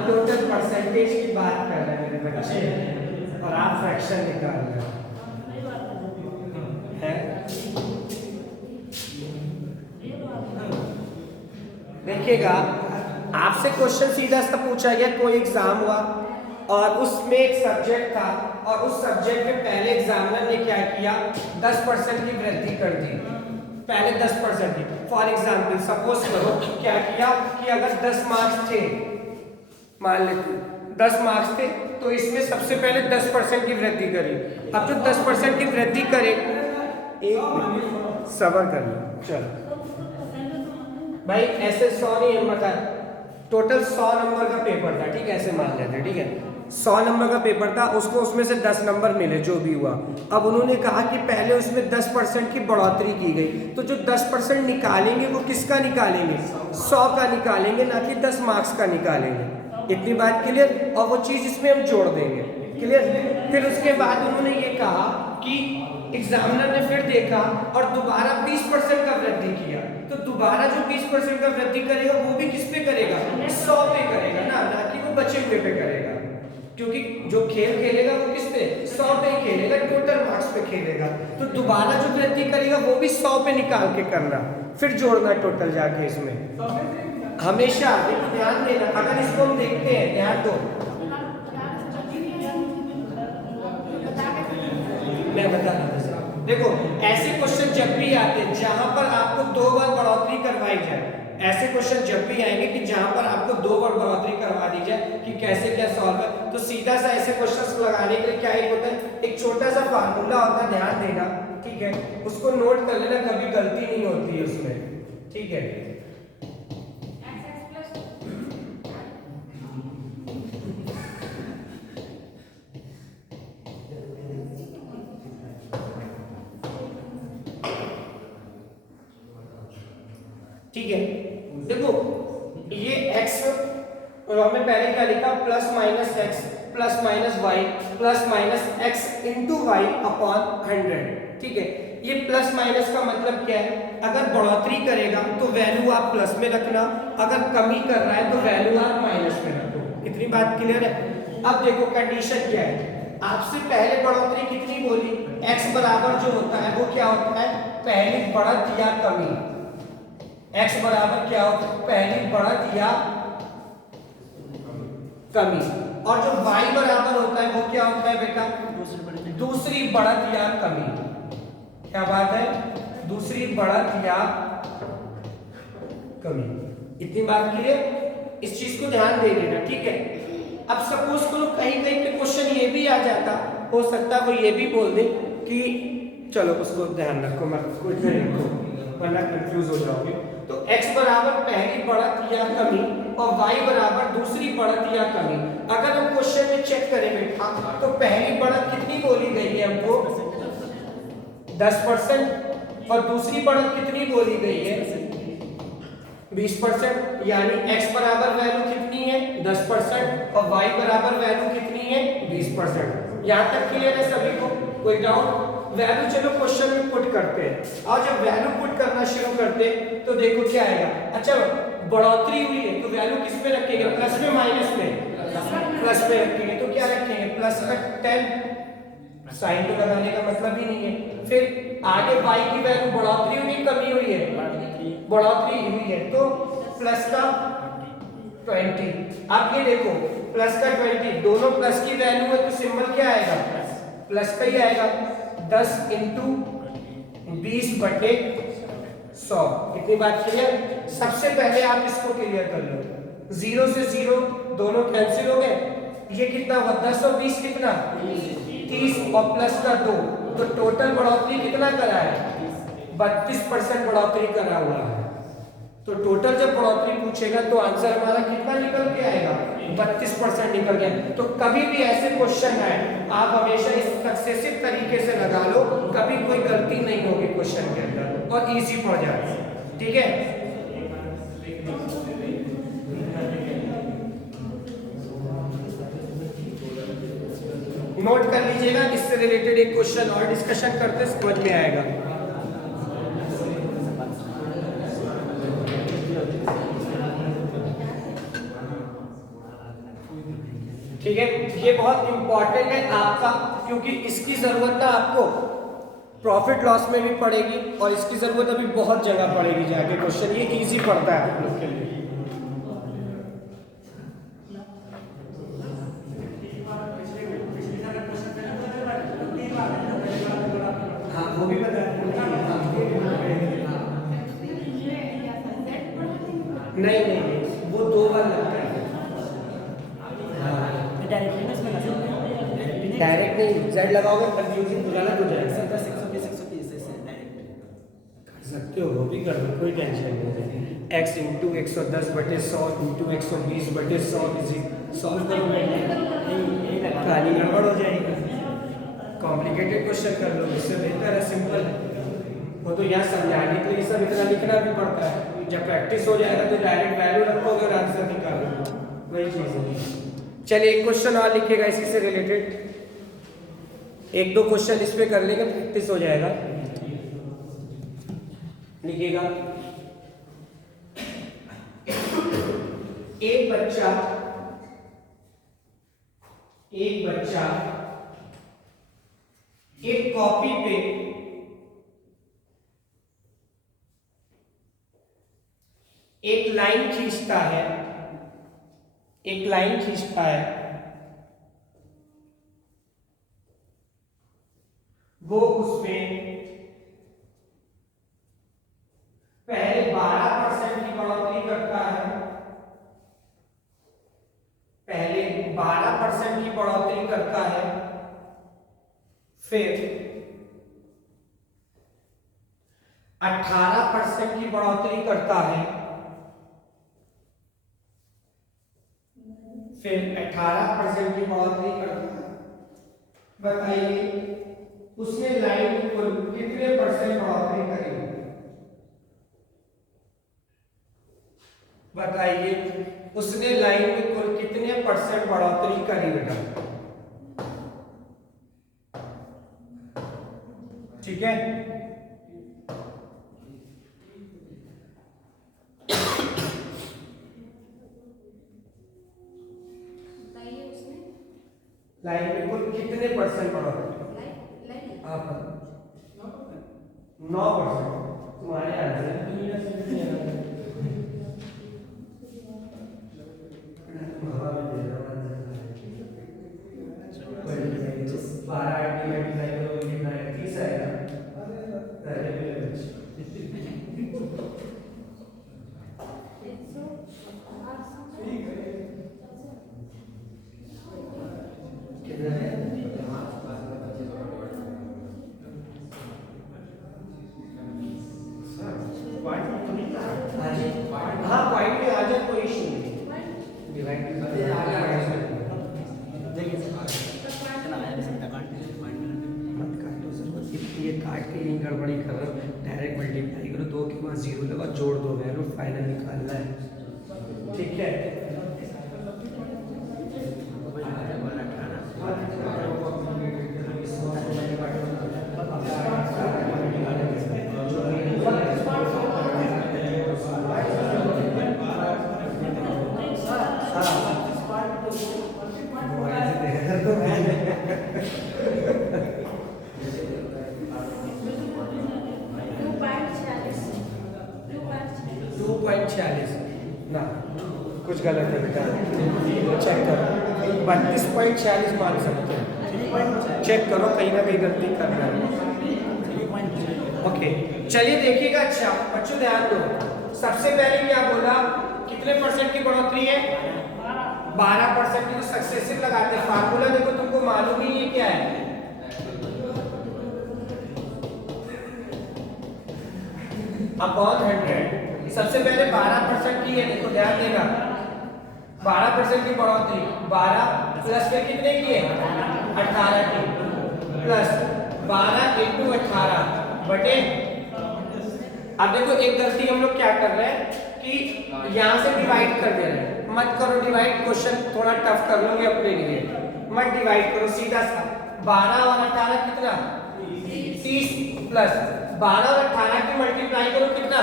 टोटल परसेंटेज की बात कर रहे हैं मेरे बच्चे, और आप फ्रैक्शन निकाल रहे हैं। देखिएगा, आपसे क्वेश्चन सीधा सा पूछा गया, कोई एग्जाम हुआ और उसमें एक सब्जेक्ट था और उस सब्जेक्ट में पहले एग्जामिनर ने क्या किया, 10% की वृद्धि कर दी, पहले 10% की। फॉर एग्जाम्पल सपोज करो क्या किया कि अगर 10 मार्क्स थे, मान लेते 10 मार्क्स थे, तो इसमें सबसे पहले 10% की वृद्धि करी। अब जो 10% की वृद्धि करे, एक सबर कर लो, चलो भाई ऐसे 100 नहीं है, मतलब टोटल 100 नंबर का पेपर था, ठीक है, ऐसे मान लेते, ठीक है 100 नंबर का पेपर था, उसको उसमें से 10 नंबर मिले जो भी हुआ। अब उन्होंने कहा कि पहले उसमें 10% की बढ़ोतरी की गई, तो जो 10% निकालेंगे वो किसका निकालेंगे, 100 का निकालेंगे, ना कि 10 मार्क्स का निकालेंगे। इतनी बात क्लियर, और वो चीज इसमें हम जोड़ देंगे, क्लियर। फिर उसके बाद उन्होंने ये कहा कि एग्जामिनर ने फिर देखा और दोबारा 20% का वृद्धि किया, तो दोबारा जो 20% का वृद्धि करेगा वो भी किस पे करेगा, 100 पे करेगा ना कि वो बचे हुए पे करेगा, क्योंकि जो खेल खेलेगा वो किस पे, 100 पे ही खेलेगा, टोटल मार्क्स पे खेलेगा। तो दोबारा जो वृद्धि करेगा वो भी 100 पे निकाल के करना, फिर जोड़ना टोटल जाके इसमें। हमेशा ध्यान देना, अगर इसको हम देखते हैं, ध्यान दो, मैं बता रहा हूं, देखो ऐसे क्वेश्चन जब भी आते हैं जहां पर आपको 2 बार बढ़ोतरी करवाई जाए, ऐसे क्वेश्चन जब भी आएंगे कि जहां पर आपको 2 बार बढ़ोतरी करवा दी जाए कि कैसे क्या सॉल्व है, तो सीधा सा ऐसे क्वेश्चंस लगाने के लिए क्या एक होता है, एक छोटा सा फार्मूला होता है, ध्यान देना, ठीक है, उसको नोट कर लेना, कभी गलती नहीं होती है उसमें, ठीक है। ठीक है, देखो ये x और हमने पहले क्या लिखा, plus minus x plus minus y plus minus x into y upon 100, ठीक है। ये प्लस माइनस का मतलब क्या है, अगर बढ़ोतरी करेगा तो वैल्यू आप प्लस में रखना, अगर कमी कर रहा है तो वैल्यू आप माइनस में रखो। इतनी बात क्लियर है। अब देखो कंडीशन क्या है, आपसे पहले बढ़ोतरी कितनी बोली, x बराबर जो होता है वो क्या होता है, पहली बढ़त या कमी, x बराबर क्या होता है, पहली बढ़त या कमी, और जो y बराबर होता है वो क्या होता है बेटा, दूसरी बढ़त या कमी। क्या बात है, दूसरी बढ़त या कमी। इतनी बात क्लियर, इस चीज को ध्यान दे लेना, ठीक है। अब सपोज करो कहीं कहीं पे क्वेश्चन ये भी आ जाता, हो सकता है वो ये भी बोल दे कि चलो उसको ध्यान रखो, मत कुछ नहीं रखो वरना कंफ्यूज हो जाओगे। तो x बराबर पहली बढ़त या कमी और y बराबर दूसरी बढ़त या कमी। अगर हम क्वेश्चन में चेक करें बेटा, तो पहली बढ़त कितनी बोली गई है हमको, 10%, और दूसरी बढ़त कितनी बोली गई है, 20%, यानी x बराबर वैल्यू कितनी है, 10%, और y बराबर वैल्यू कितनी है, 20%। यहाँ तक क्लियर है सभी को, कोई डाउट? वैल्यू चलो क्वेश्चन में पुट करते हैं, और जब वैल्यू पुट करना शुरू करते हैं तो देखो क्या आएगा। अच्छा बढ़ोतरी हुई है तो वैल्यू किस में रखेंगे, प्लस में माइनस में, प्लस में रखेंगे, तो क्या रखेंगे, प्लस का 10, साइन तो लगाने का मतलब ही नहीं है। फिर आगे y की वैल्यू बढ़ोतरी हुई कमी हुई है, बढ़ोतरी हुई है, तो प्लस का 20। अब ये देखो प्लस का 20, दोनों प्लस की वैल्यू है तो सिंबल क्या आएगा, प्लस का ही आएगा, 10 इंटू 20/100। कितनी बात क्लियर। सबसे पहले आप इसको क्लियर कर लो, 0 से 0 दोनों कैंसिल हो गए, ये कितना हुआ, 10 और 20 कितना, 30, और प्लस का 2, तो टोटल बढ़ोतरी कितना करा है, 32% बढ़ोतरी करा हुआ है। तो टोटल जब बढ़ोतरी पूछेगा तो आंसर हमारा कितना निकल के आएगा, 32% निकल गया। तो कभी भी ऐसे क्वेश्चन आए आप हमेशा इस सक्सेसिव तरीके से लगा लो, कभी कोई गलती नहीं होगी क्वेश्चन के अंदर और इजी पड़ जाएगा, ठीक है। नोट कर लीजिएगा, इससे रिलेटेड एक क्वेश्चन और डिस्कशन करते समझ में आएगा। ठीक है, ये बहुत इंपॉर्टेंट है आपका, क्योंकि इसकी जरूरत ना आपको प्रॉफिट लॉस में भी पड़ेगी और इसकी जरूरत अभी बहुत जगह पड़ेगी जाके। क्वेश्चन ये इजी पड़ता है आप लोग के लिए। नहीं नहीं नहीं, वो 2 बार लगता है। डायरेक्टली में इसमें कर सकते हैं डायरेक्ट नहीं, जेड लगाओगे कंफ्यूजिंग हो जाना हो जाएगा। 110 120 डायरेक्ट कर सकते हो, वो भी कर दो, कोई टेंशन नहीं है। x इंटू 110/100 इंटू 120/100 सॉल्व करोगे, यही लगा कहानी गड़बड़ हो जाएगी। कॉम्प्लिकेटेड क्वेश्चन कर लो, इससे बेहतर है सिंपल। वो तो यहाँ समझाने के लिए सब इतना लिखना भी पड़ता है, जब प्रैक्टिस हो जाएगा तो डायरेक्ट वैल्यू रखोगे और आंसर निकालोगे, वही चीज़ है। चलिए एक क्वेश्चन और लिखिएगा इसी से रिलेटेड, 1-2 क्वेश्चन इस पे कर लेंगे, प्रैक्टिस हो जाएगा। लिखिएगा, एक बच्चा एक कॉपी पे एक लाइन खींचता है, वो उसमें पहले 12% की बढ़ोतरी करता है, फिर 18% की बढ़ोतरी करता है, बताइए उसने लाइन में कुल कितने परसेंट बढ़ोतरी करी? बताइए उसने लाइन में कुल कितने परसेंट बढ़ोतरी करी बेटा? ठीक है, लाइन में कुल कितने परसेंट बढ़ोतरी? आप 9%। तुम्हारे आंसर हाँ पॉइंट पे आ जाए, कोई इशू नहीं। डिवाइड मत काटो सर, ये काट के नहीं गड़बड़ी कर रहा, डायरेक्ट मल्टीप्लाई करो, 2 के बाद 0 लगा, जोड़ दो, वैल्यू फाइनल निकालना है। ठीक है, ना कुछ गलत है बेटा, चेक करो, 32.46 मान सकते हैं, चेक करो कहीं ना कहीं गलती कर रहा है। ओके चलिए देखिएगा। अच्छा बच्चों ध्यान दो, सबसे पहले क्या बोला, कितने परसेंट की बढ़ोतरी है? 12% की। तो सक्सेसिव लगाते हैं, फार्मूला देखो तुमको मालूम ही ये क्या है, अपॉन 100। सबसे पहले 12% की है, देखो ध्यान देना, 12% की बढ़ोतरी, 12 प्लस फिर कितने की है? 18 की, प्लस 12 इंटू 18 बटे। अब देखो एक गलती हम लोग क्या कर रहे हैं कि यहां से डिवाइड कर दे रहे हैं, मत करो डिवाइड, क्वेश्चन थोड़ा टफ कर लोगे अपने लिए, मत डिवाइड करो, सीधा सा 12 और 18 कितना? 30 प्लस 12 और 18 की मल्टीप्लाई करो कितना?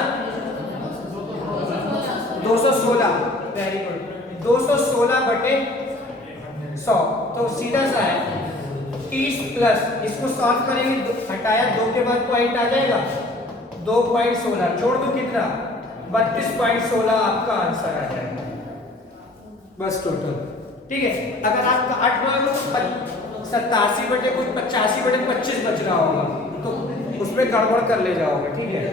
216। वेरी गुड, 216 बटे 100, तो सीधा सा है 30 प्लस, इसको सॉल्व करेंगे, हटाया 2 के बाद पॉइंट आ जाएगा 2.16, छोड़ दो कितना? 32.16 आपका आंसर आ जाएगा बस टोटल। ठीक है, अगर आप काट मान लो 87 बटे कुछ 85 बटे 25 बच रहा होगा तो उसमें गड़बड़ कर ले जाओगे। ठीक है,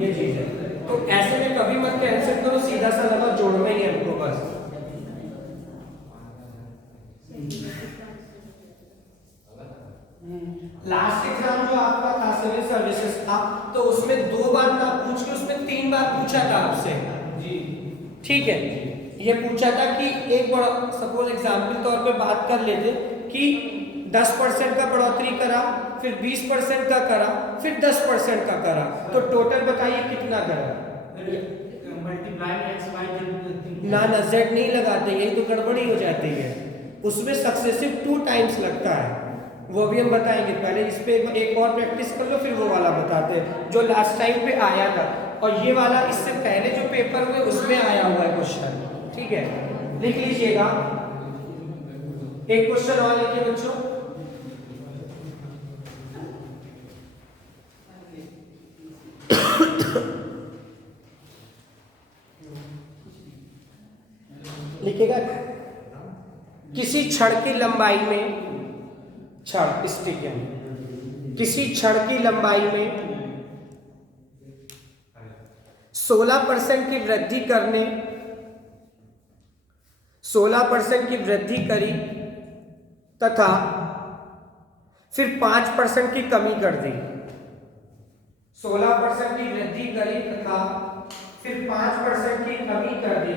ये चीज है। तो ऐसे में कभी मत कैंसिल करो, सीधा सा लगा जोड़ना ही है हमको बस। लास्ट एग्जाम जो आपका था सिविल सर्विसेज का, तो उसमें 2 बार ना पूछ के उसमें 3 बार पूछा था आपसे जी, ठीक है। ये पूछा था कि एक बड़ा सपोज एग्जाम्पल तौर पे बात कर लेते कि 10% का बढ़ोतरी करा, फिर 20% का करा, फिर 10% का करा, तो टोटल बताइए कितना करा। ना ना जेड नहीं लगाते, यही तो गड़बड़ी हो जाती है। उसमें सक्सेसिव 2 टाइम्स लगता है, वो भी हम बताएंगे। पहले इस पे एक और प्रैक्टिस कर लो, फिर वो वाला बताते हैं जो लास्ट टाइम पे आया था। और ये वाला इससे पहले जो पेपर हुए उसमें आया हुआ है क्वेश्चन, ठीक है, लिख लीजिएगा। एक क्वेश्चन और लिखिए बच्चों। लिखेगा किसी छड़ की लंबाई में, छड़ स्टिक यानी किसी छड़ की लंबाई में 16% की वृद्धि करने 16% की वृद्धि करी तथा फिर 5% की कमी कर दी। 16% की वृद्धि करी तथा फिर 5% की कमी कर दी,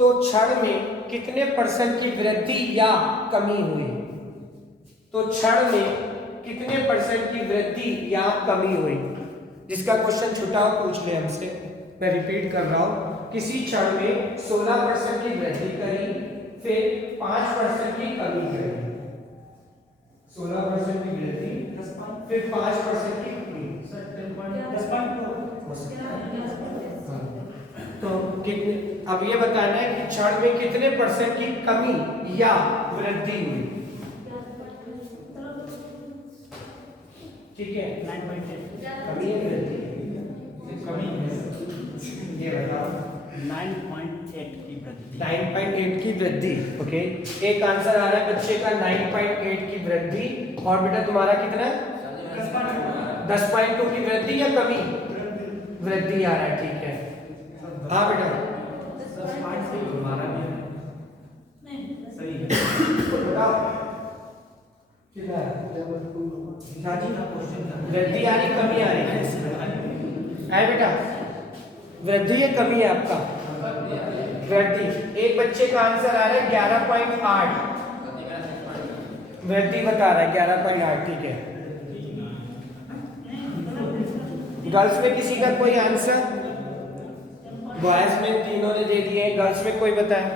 तो छड़ में कितने % की वृद्धि या कमी हुई। तो छड़ में कितने % की वृद्धि या कमी हुई। जिसका क्वेश्चन छूटा हो पूछ ले हमसे, मैं रिपीट कर रहा हूं। किसी छड़ में 16% की वृद्धि करी, फिर 5% की कमी करी। 16% की वृद्धि, फिर 5% की कमी। तो कितने, अब ये बताना है कि छड़ में कितने % की कमी या वृद्धि हुई, ठीक है। 9.8 कमी है वृद्धि, कमी ये बताओ। 9.8 की वृद्धि। 9.8 की वृद्धि, ओके। एक आंसर आ रहा है बच्चे का 9.8 की वृद्धि, और बेटा तुम्हारा कितना है 10.2 की वृद्धि या कमी, वृद्धि आ रहा है, ठीक है। हाँ बेटा 10.2 हमारा भी है, सही है। बताओ कितना है, हाँ जी, वृद्धि आ रही कमी आ रही है बेटा, वृद्धि है कमी है आपका, वृद्धि। एक बच्चे का आंसर आ रहा है 11.8, वृद्धि बता रहा है 11.8, ठीक है। गर्ल्स में किसी का कोई आंसर, बॉयज में तीनों ने दे दिए, गर्ल्स में कोई बताए।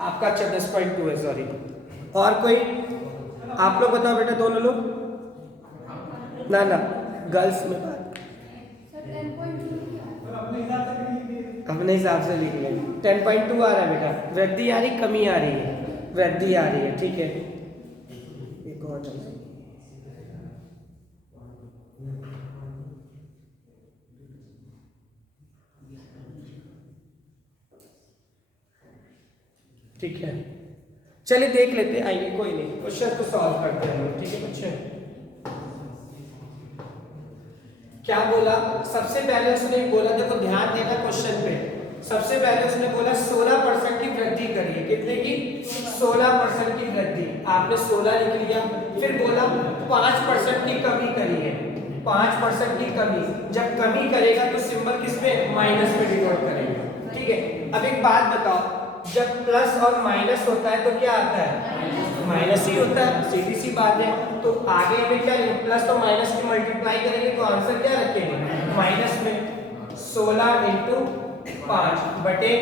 आपका अच्छा 10.2 है, सॉरी। और कोई, आप लोग बताओ बेटा, दोनों लोग ना ना, गर्ल्स में बात अपने हिसाब से लिख लें। 10.2 आ रहा है बेटा, वृद्धि आ रही कमी आ रही है, वृद्धि आ रही है, ठीक है। एक और ठीक है, चलिए देख लेते हैं, आइए कोई नहीं, क्वेश्चन को सॉल्व करते हैं हम, ठीक है बच्चे। क्या बोला सबसे पहले उसने बोला, देखो ध्यान देना क्वेश्चन पे। सबसे पहले उसने बोला 16% की वृद्धि करिए, कितने की 16% की वृद्धि, आपने 16 लिख लिया। फिर बोला 5% की कमी करिए, 5% की कमी। जब कमी करेगा तो सिंबल किस पे, माइनस पे डिनोट करेगा, ठीक है। अब एक बात बताओ, जब प्लस और माइनस होता है तो क्या आता है, माइनस ही होता है, सीधी सी बात है। तो आगे में क्या, प्लस और माइनस की मल्टीप्लाई करेंगे तो आंसर क्या रखेंगे, माइनस में 16 इंटू 5 बटे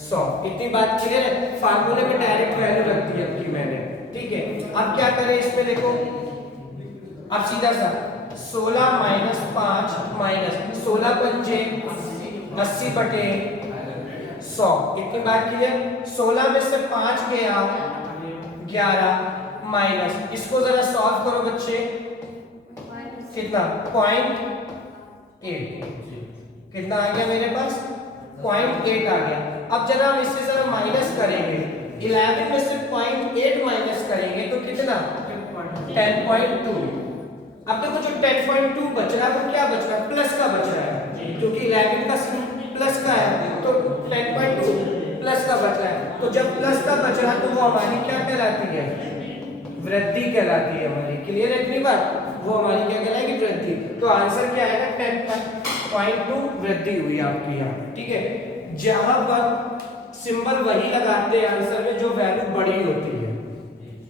100। इतनी बात क्लियर है, फार्मूले में डायरेक्ट वैल्यू रख दी है मैंने, ठीक है। अब क्या करें इसमें, देखो अब सीधा सा 16 माइनस 5 माइनस 16 पंजे 80 बटे 100। इतनी बात क्लियर। 16 में से 5 गया 11 माइनस, इसको जरा सॉल्व करो बच्चे, कितना 0.8, कितना आ गया मेरे पास 0.8 आ गया। अब जरा हम इससे जरा माइनस करेंगे, 11 में से 0.8 माइनस करेंगे तो कितना 10.2। अब देखो जो 10.2 बच रहा है वो क्या बच रहा है, प्लस का बच रहा है, क्योंकि 11 का प्लस का है तो 10.2 प्लस का बच रहा है। तो जब प्लस का बच रहा है तो वो हमारी क्या कहलाती है, वृद्धि कहलाती है हमारी। क्लियर है इतनी बात, वो हमारी क्या कहलाएगी, वृद्धि। तो आंसर क्या आएगा, 10.2 वृद्धि हुई आपकी यहाँ पे, ठीक है। जहां पर सिंबल वही लगाते हैं आंसर में जो वैल्यू बड़ी होती है।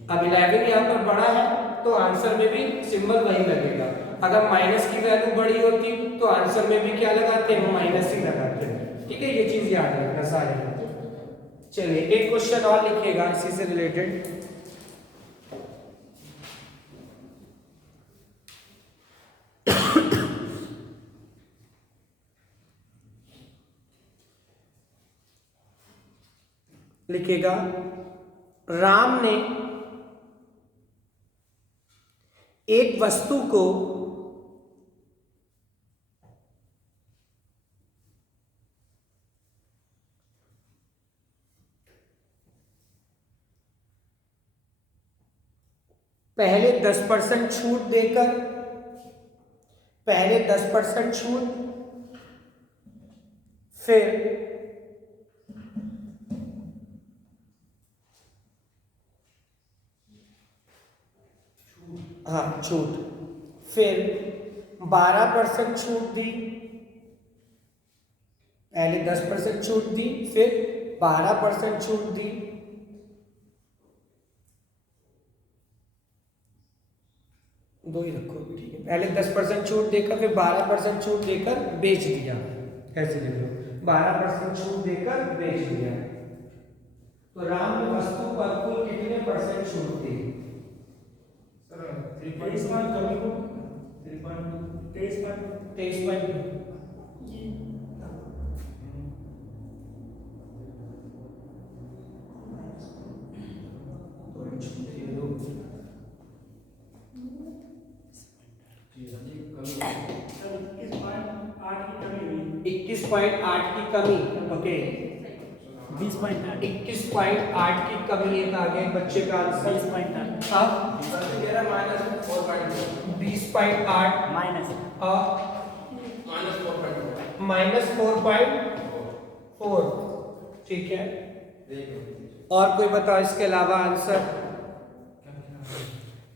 अब 11 यहाँ पर बड़ा है तो आंसर में भी सिंबल वही लगेगा। अगर माइनस की वैल्यू बड़ी होती तो आंसर में भी क्या लगाते हैं, माइनस ही लगाते हैं, ठीक है। ये चीज याद रखना सारे। चलिए एक क्वेश्चन और लिखिएगा इसी से रिलेटेड। लिखेगा, राम ने एक वस्तु को पहले 10% छूट देकर, पहले 10% छूट, फिर हाँ छूट, फिर 12% छूट दी, पहले 10% छूट दी, फिर 12% छूट दी, दो ही रखो भी, ठीक है। पहले 10% छूट देकर फिर 12% छूट देकर बेच दिया, ऐसे लिख लो, 12% छूट देकर बेच दिया। तो राम ने वस्तु पर कुल कितने परसेंट छूट दी? 23.2। इक्कीस पॉइंट आठ की कमी, ओके 20.8 21.8 की कमी एक आ गया बच्चे का आंसर। 20.8 हाँ -4.2 20.8 माइनस -4.4, ठीक है। और कोई बताओ इसके अलावा आंसर?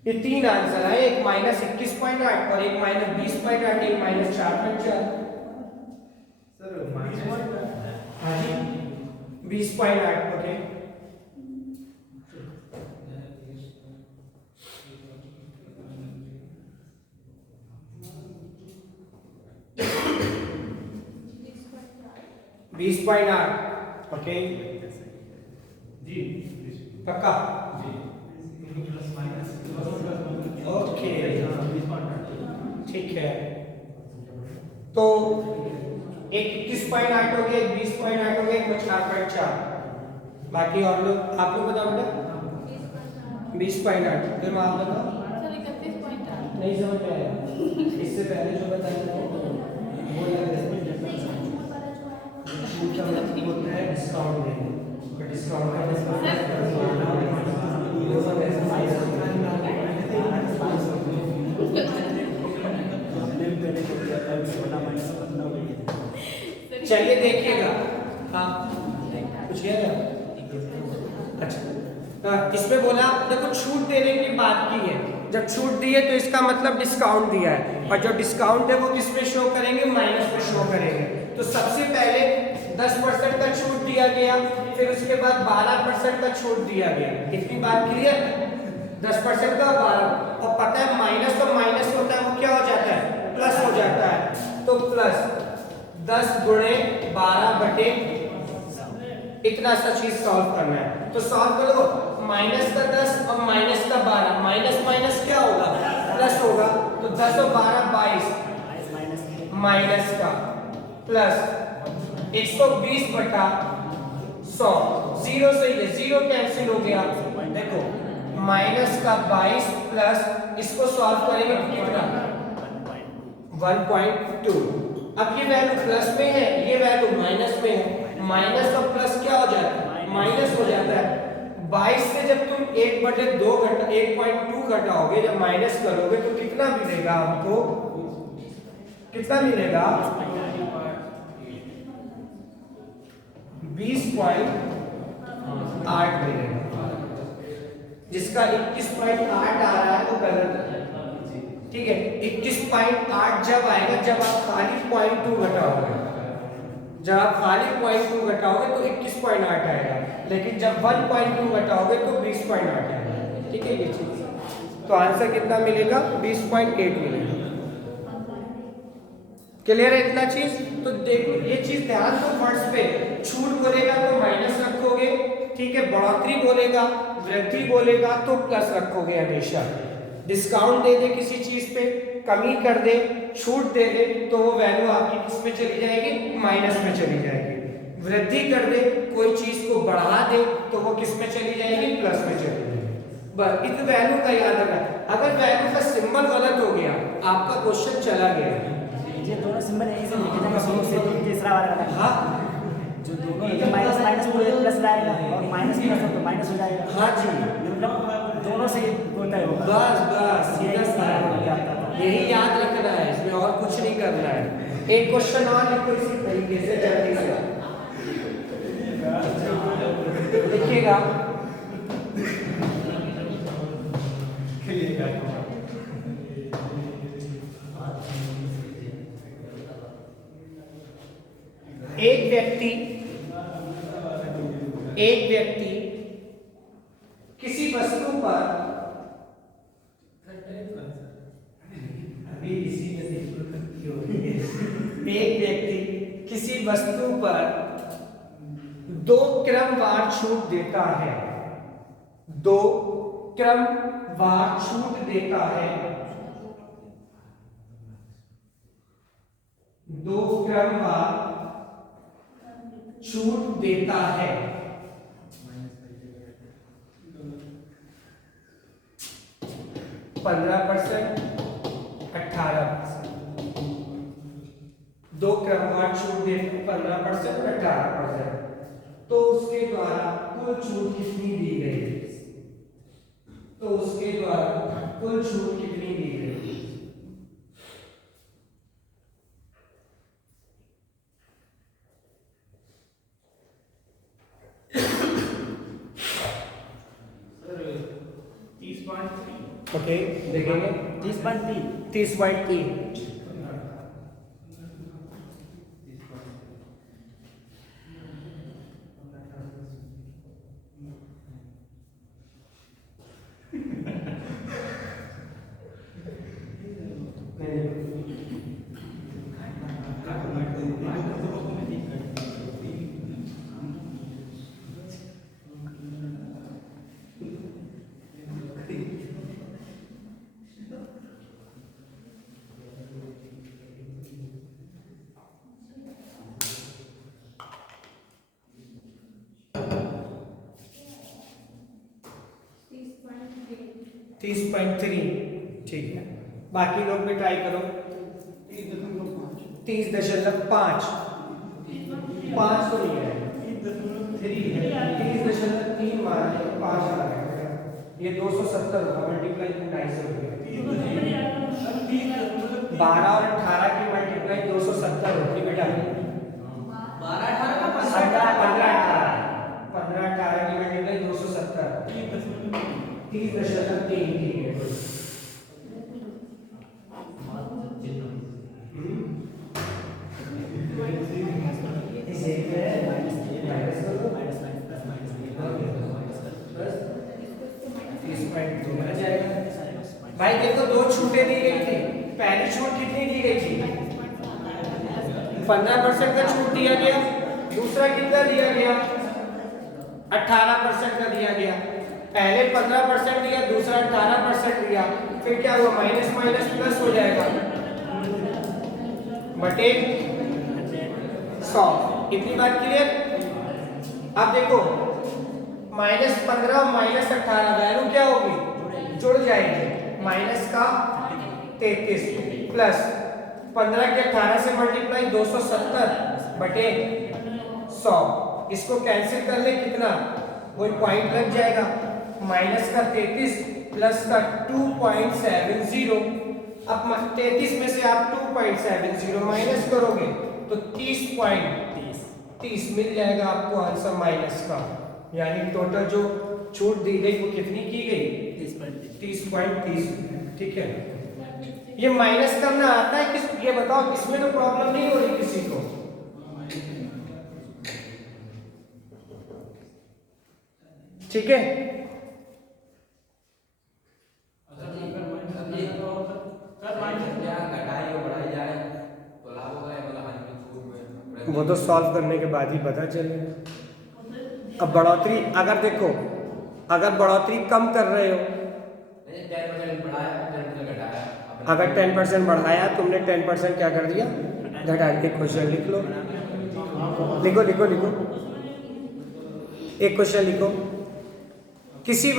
ये तीन आंसर है, एक -21.8 और एक -20.8, एक -4.4। हाँ जी 20.8, ओके। बीस पॉइंट आठ, ओके जी पक्का, ओके ठीक है। तो एक 21.8 हो गया, एक 20.8 हो गया, एक 4.4। बाकी और लोग, आप लोग बताओ बेटा। 20.8, फिर आप बताओ। नहीं समझ में आया, इससे पहले जो बताया वो याद है। छूट का मतलब होता है डिस्काउंट देना, डिस्काउंट चलिए देखिएगा। हाँ कुछ याद है? अच्छा इसमें बोला देखो छूट देने की बात की है, जब छूट दी है तो इसका मतलब डिस्काउंट दिया है, और जो डिस्काउंट है वो किस पे शो करेंगे, माइनस पे शो करेंगे। तो सबसे पहले 10% का छूट दिया गया, फिर उसके बाद 12% का छूट दिया गया। इतनी बात क्लियर? 10% का 12, और पता है माइनस तो माइनस होता है वो क्या हो जाता है, प्लस हो जाता है। तो प्लस 10 गुणे 12 बटे इतना सा चीज सॉल्व करना है। तो सॉल्व करो, माइनस का 10 और माइनस का 12, माइनस माइनस क्या होगा, प्लस होगा। तो 10 और 12 22, माइनस का प्लस 120 बटा 100, जीरो से ये जीरो कैंसिल हो गया। देखो माइनस का 22 प्लस इसको सॉल्व करेंगे तो कितना, 1.2। अब ये वैल्यू प्लस में है, ये वैल्यू माइनस में है, माइनस और प्लस क्या हो जाता है, माइनस हो जाता है। 22 से जब तुम 1/2 घटा 1.2 घटाओगे, जब माइनस करोगे तो कितना मिलेगा हमको, कितना मिलेगा 20.8 मिलेगा, जिसका 21.8 आ रहा है वो गलत है। ठीक है, 21.8 जब आएगा जब आप खाली 0.2 घटाओगे, जब आप खाली 0.2 घटाओगे तो 21.8 आएगा, लेकिन जब 1.2 घटाओगे तो 20.8 आएगा। ठीक है, ये चीज तो आंसर कितना मिलेगा 20.8 मिलेगा। क्लियर है इतना चीज? तो देखो ये चीज ध्यान दो, फर्स्ट पे छूट बोलेगा तो माइनस रखोगे, ठीक है, बढ़ोतरी बोलेगा, वृद्धि बोलेगा तो प्लस रखोगे हमेशा। डिस्काउंट दे दे किसी चीज पे, कमी कर दे, छूट दे दे तो वो वैल्यू आपकी किस में चली जाएगी, माइनस में चली जाएगी। वृद्धि कर दे, कोई चीज को बढ़ा दे तो वो किस में चली जाएगी, प्लस में चली जाएगी। बस इस वैल्यू का याद रखना। अगर वैल्यू का सिंबल गलत हो गया, आपका क्वेश्चन चला गया। ये दोनों सिंबल यहीं से लिखे जाएंगे, शुरू से तीसरा वाला का। हाँ, जो दोनों माइनस माइनस को प्लस लाएगा और माइनस प्लस हो तो माइनस हो जाएगा। हाँ जी, मतलब दोनों से होता है होगा। बस बस सीधा सीधा यही याद रखना है, इसमें और कुछ नहीं करना है। एक क्वेश्चन और लिखो इसी तरीके से, जल्दी से लिखिएगा। एक व्यक्ति किसी वस्तु पर किसी वस्तु पर 2 क्रमवार छूट देता है, 2 क्रमवार छूट देता है, 2 क्रमवार छूट देता है, 15%, 18%। 2 क्रमवार छूट देते 15%, 18%। तो उसके द्वारा कुल छूट कितनी दी गई? तो उसके द्वारा कुल छूट कितनी दी गई? ओके, देखेंगे 30.3। तीस 30.3, ठीक है। बाकी लोग भी ट्राई करो। 30.5, 5 तो नहीं है, 30.3 मारा है, 5 आ गया। ये 270 होगा, मल्टीप्लाई 250 हो गया। 12 और 18 की मल्टीप्लाई 270 होगी बेटा। 15-18 की मल्टीप्लाई 270, 30.3 की है। भाई देखो 2 छूटें दी गई थी। पहली छूट कितनी दी गई थी? 15% का छूट दिया गया। दूसरा कितना दिया गया? 18% का दिया गया। पहले 15% दिया, दूसरा 18% दिया, फिर क्या हुआ? माइनस माइनस प्लस हो जाएगा बटे 100। इतनी बात क्लियर? अब देखो -15 और -18 वैल्यू क्या होगी? जुड़ जाएगी। माइनस का 33 प्लस 15 के 18 से मल्टीप्लाई 270 बटे 100। इसको कैंसिल कर ले, कितना? वही पॉइंट लग जाएगा। माइनस का 33 प्लस का 2.70। अब 33 में से आप 2.70 माइनस करोगे तो 30.30 मिल जाएगा आपको आंसर माइनस का। यानी टोटल जो छूट दी गई वो कितनी की गई? 30.30। ठीक है, ये माइनस करना आता है किस, ये बताओ, इसमें तो प्रॉब्लम नहीं हो रही किसी को? ठीक है, वो तो सॉल्व करने के बाद ही पता चलेगा। अब बढ़ोतरी अगर देखो, अगर बढ़ोतरी कम कर रहे हो, अगर 10% बढ़ाया तुमने 10% क्या कर दिया? घटा के। क्वेश्चन लिख लो, लिखो लिखो लिखो, एक क्वेश्चन लिखो। किसी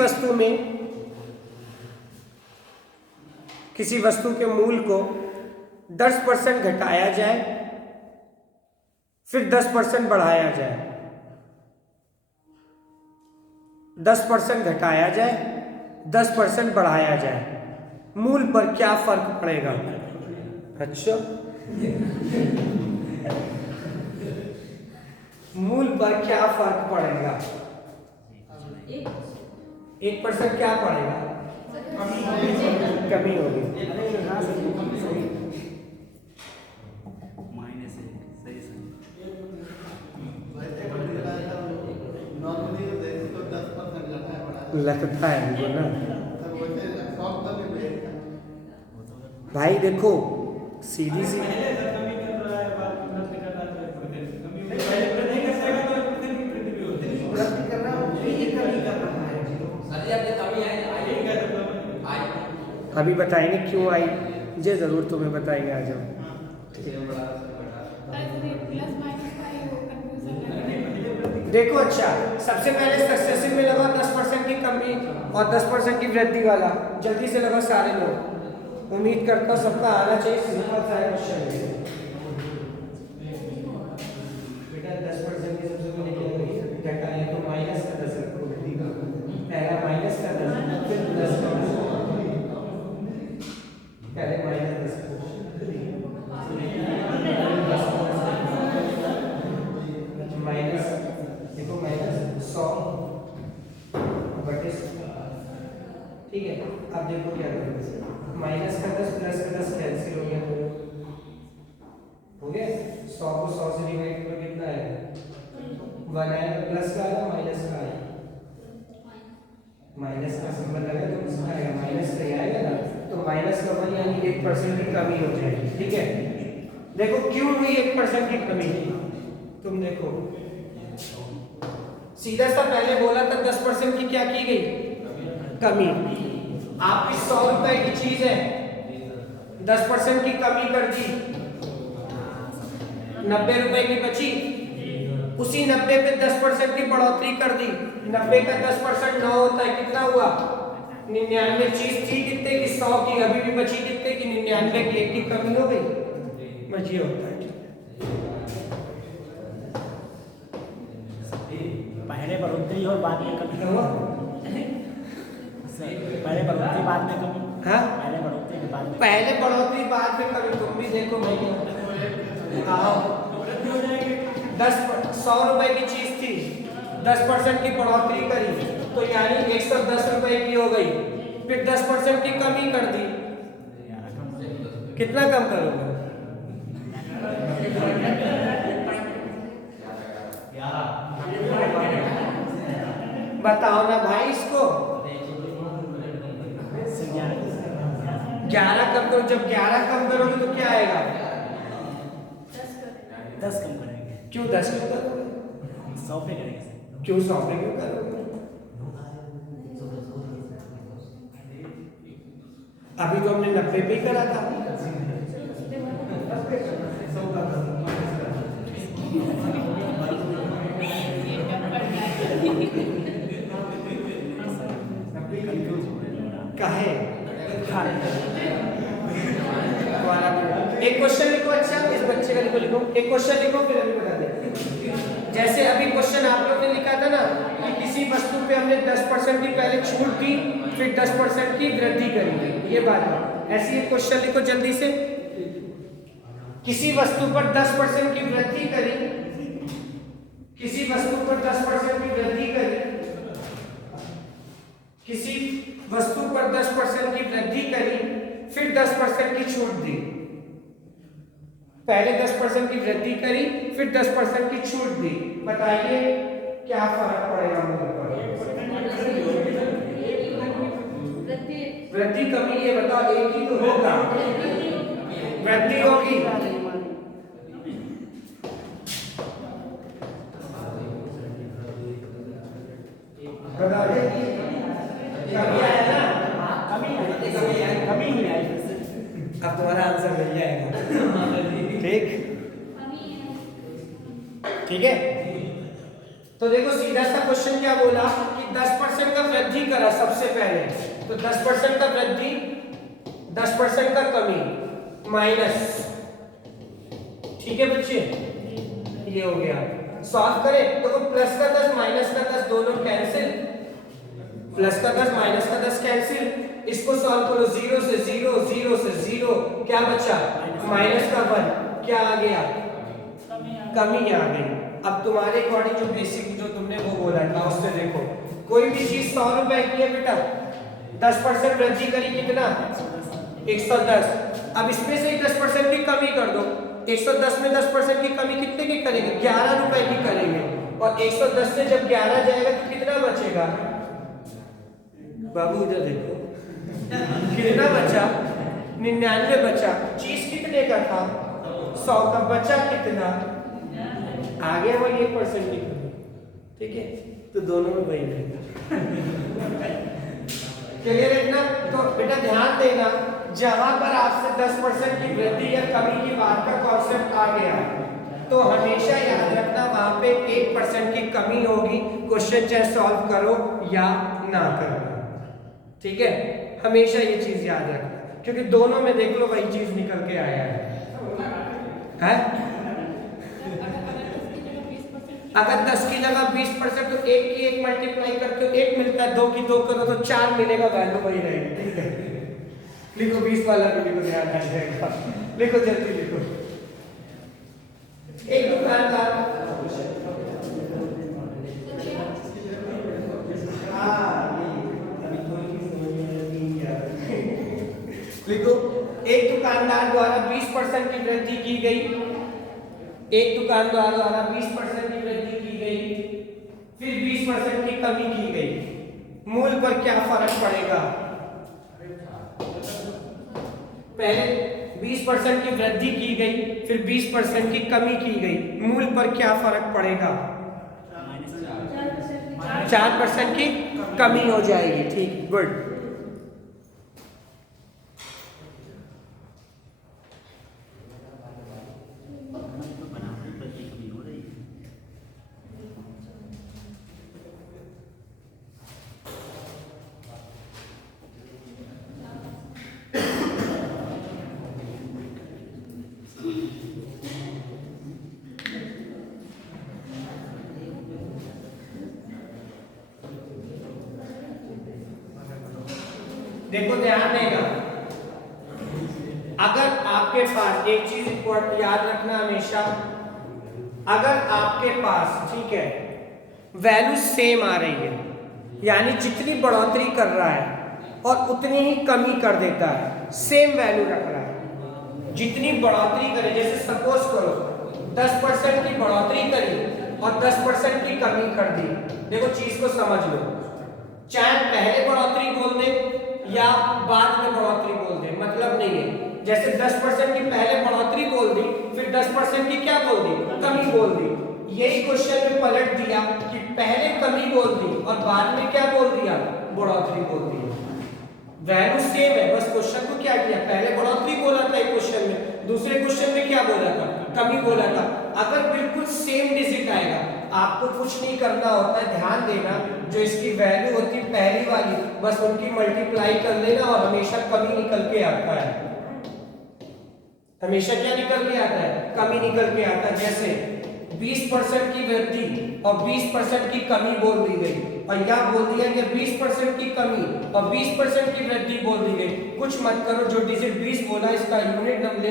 वस्तु के मूल को 10% घटाया जाए फिर 10% बढ़ाया जाए, 10% घटाया जाए 10% बढ़ाया जाए, मूल पर क्या फर्क पड़ेगा? अच्छा, मूल पर क्या फर्क पड़ेगा? 1% क्या पड़ेगा? कमी होगी। माइनस है, सही सही। लगता है हमको ना भाई, देखो सीधी सी अभी बताएंगे क्यों आई, ये जरूर तुम्हें बताएंगे आज हम। देखो अच्छा, सबसे पहले सक्सेसिव में लगा 10% की कमी और 10% की वृद्धि वाला, जल्दी से लगा सारे लोग। उम्मीद करता हूं सबका आना चाहिए। सिंपल सा क्वेश्चन बेटा, 10% की सबसे पहले क्या करिए, घटाए तो माइनस का 10 रखो, पहला माइनस का 10 फिर प्लस का 10, पहले माइनस 10 माइनस, देखो माइनस 100 बटे, ठीक है। अब देखो क्या करेंगे, माइनस का 10 प्लस का 10 कैंसिल हो गया, हो गया। 100 को 100 से डिवाइड करो, कितना आएगा? 1 आएगा, प्लस का आएगा माइनस का आएगा, माइनस का सिंबल लगा तो किसका आएगा? माइनस का ही आएगा ना। तो माइनस का 1 यानी 1% की कमी हो जाएगी। ठीक है, देखो क्यों हुई 1% की कमी? तुम देखो सीधा सा पहले बोला था 10% की क्या की गई? कमी। आपकी 100 रुपए की चीज है, 10% की कमी कर दी, 90 रुपए की बची, उसी 90 पे 10% की बढ़ोतरी कर दी। 90 का 10% 9 होता है, कितना हुआ? 99 चीज थी कितने की? 100 की, अभी भी बची कितने की? 99 की, एक की कमी हो गई, बची होता है। पहले बढ़ोतरी और बाद में कमी हुआ? पहले बढ़ोतरी बाद में कमी। हाँ, पहले बढ़ोतरी के बाद में, पहले बढ़ोतरी बाद में कमी। तुम भी देखो भाई, आओ 100 रुपए की चीज थी, 10% की बढ़ोतरी करी तो यानी 110 रुपए की हो गई, फिर 10% की कमी कर दी, कितना कम करोगे? बताओ ना भाई इसको। 11 कम करो, जब 11 कम करोगे तो क्या आएगा? 10 कम करेंगे। क्यों 10 क्यों करोगे? 100 पे करेंगे। क्यों 100 पे क्यों करोगे? अभी तो हमने 90 पे ही करा था। काहे? एक क्वेश्चन लिखो, अच्छा इस बच्चे का लिखो, एक क्वेश्चन लिखो फिर अभी बता दे। जैसे अभी क्वेश्चन आप लोग ने लिखा था ना कि किसी वस्तु पे हमने 10% की पहले छूट दी, फिर 10% की वृद्धि करी, ये बात है। ऐसे ही क्वेश्चन लिखो जल्दी से। किसी वस्तु पर 10% की वृद्धि करी, किसी वस्तु पर 10% की वृद्धि करी, किसी वस्तु पर 10% की वृद्धि करी, फिर 10% की छूट दी। पहले 10% की वृद्धि करी, फिर 10% की छूट दी। बताइए क्या फर्क पड़ेगा मुझे पर? वृद्धि कमी, ये बताओ, एक ही तो होगा, वृद्धि होगी। बता दे कमी आया ना, कमी ही आई। अब तुम्हारा आंसर मिल जाएगा। ठीक है। तो देखो सीधा सा क्वेश्चन क्या बोला कि 10% का वृद्धि करा सबसे पहले, तो 10% का वृद्धि, 10% का कमी, माइनस। ठीक है बच्चे, ये हो गया। सॉल्व करें तो प्लस का 10 माइनस का 10 दोनों कैंसिल, प्लस का 10 माइनस का 10 कैंसिल। इसको सॉल्व करो, 0 से 0, 0 से 0, क्या बचा? माइनस का 1, क्या आ गया? कमी आ गई। अब तुम्हारे अकॉर्डिंग जो बेसिक जो तुमने वो बोला था उससे देखो, कोई भी चीज 100 रुपए की है बेटा, 10% वृद्धि करी कितना? 110। अब इसमें से ही 10% की कमी कर दो। 110 में 10% की कमी कितने की करेंगे? 11 रुपए की करेंगे। और 110 से जब 11 जाएगा तो कितना बचेगा? बाबू इधर देखो, कितना बचा? 99 बचा। चीज कितने का था? 100 का। बचा कितना? आगे वही 1% की कमी। ठीक है, तो दोनों में वही रहेगा। क्लियर है ना? तो बेटा ध्यान देना, जहां पर आपसे 10% की वृद्धि या कमी की बात का कॉन्सेप्ट आ गया तो हमेशा याद रखना वहां पे 1% की कमी होगी, क्वेश्चन चाहे सॉल्व करो या ना करो। ठीक है, हमेशा ये चीज याद रखना, क्योंकि दोनों में देख लो वही चीज निकल के आया है? अगर 10 की जगह 20% तो 1 की 1 मल्टीप्लाई करके 1 मिलता है, 2 की 2 करो तो 4 मिलेगा, वैल्यू वही रहेगी। ठीक है, लिखो 20 वाला भी लिखो, ध्यान आ जाएगा। लिखो जल्दी लिखो। एक दुकानदार, लिखो, एक दुकानदार द्वारा 20% की वृद्धि की गई, एक दुकानदार द्वारा 20% की वृद्धि की गई, फिर 20% की कमी की गई। मूल पर क्या फर्क पड़ेगा? पहले 20% की वृद्धि की गई, फिर 20% की कमी की गई, मूल पर क्या फर्क पड़ेगा? 4% की कमी हो जाएगी। ठीक, गुड। देखो ध्यान देगा, अगर आपके पास एक चीज इंपॉर्टेंट याद रखना हमेशा, अगर आपके पास, ठीक है, वैल्यू सेम आ रही है, यानी जितनी बढ़ोतरी कर रहा है और उतनी ही कमी कर देता है, सेम वैल्यू रख रहा है, जितनी बढ़ोतरी करे, जैसे सपोज करो 10% की बढ़ोतरी करी और 10% की कमी कर दी। देखो चीज को समझ लो, चाहे पहले बढ़ोतरी बोल दे या बाद में बढ़ोतरी बोल दे, मतलब नहीं है। जैसे 10% की पहले बढ़ोतरी बोल दी, फिर 10% की क्या बोल दी? कमी बोल दी। यही क्वेश्चन में पलट दिया कि पहले कमी बोल दी और बाद में क्या बोल दिया? बढ़ोतरी बोल दी। वैल्यू सेम है, बस क्वेश्चन को क्या किया? पहले बढ़ोतरी बोला था एक क्वेश्चन में, दूसरे क्वेश्चन में क्या बोला था? कमी बोला था। अगर बिल्कुल सेम डिजिट आएगा, आपको कुछ नहीं करना होता है, ध्यान देना, जो इसकी वैल्यू होती है पहली वाली, बस उनकी मल्टीप्लाई कर लेना और हमेशा कमी निकल के आता है। हमेशा क्या निकल के आता है? कमी निकल के आता है। जैसे 20% की वृद्धि और 20% की कमी बोल दी गई, और यह बोल दिया कि 20% की कमी और 20% की वृद्धि बोल दी गई। कुछ मत करो, जो डिजिट 20 बोला इसका यूनिट नंबर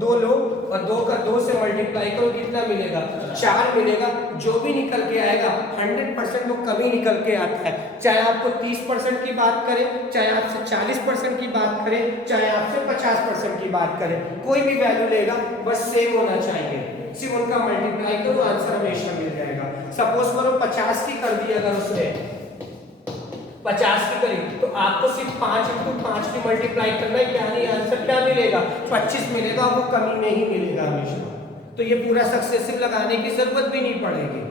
2 लो और 2 का 2 से मल्टीप्लाई करो, कितना मिलेगा? 4 मिलेगा। जो भी निकल के आएगा 100% वो कमी निकल के आता है। चाहे आपको 30% की बात करें, चाहे आपसे 40% की बात करें, चाहे आपसे 50% की बात करें, कोई भी वैल्यू लेगा बस सेम होना चाहिए। सिर्फ उनका मल्टीप्लाई करो, आंसर हमेशा मिल जाएगा। सपोज करो 50 की कर दी, अगर उसने 50 की करी तो आपको सिर्फ 5 × 5 की मल्टीप्लाई करना है, यानी आंसर क्या मिलेगा? 25 मिलेगा, वो कमी में ही मिलेगा हमेशा। तो ये पूरा सक्सेसिव लगाने की जरूरत भी नहीं पड़ेगी,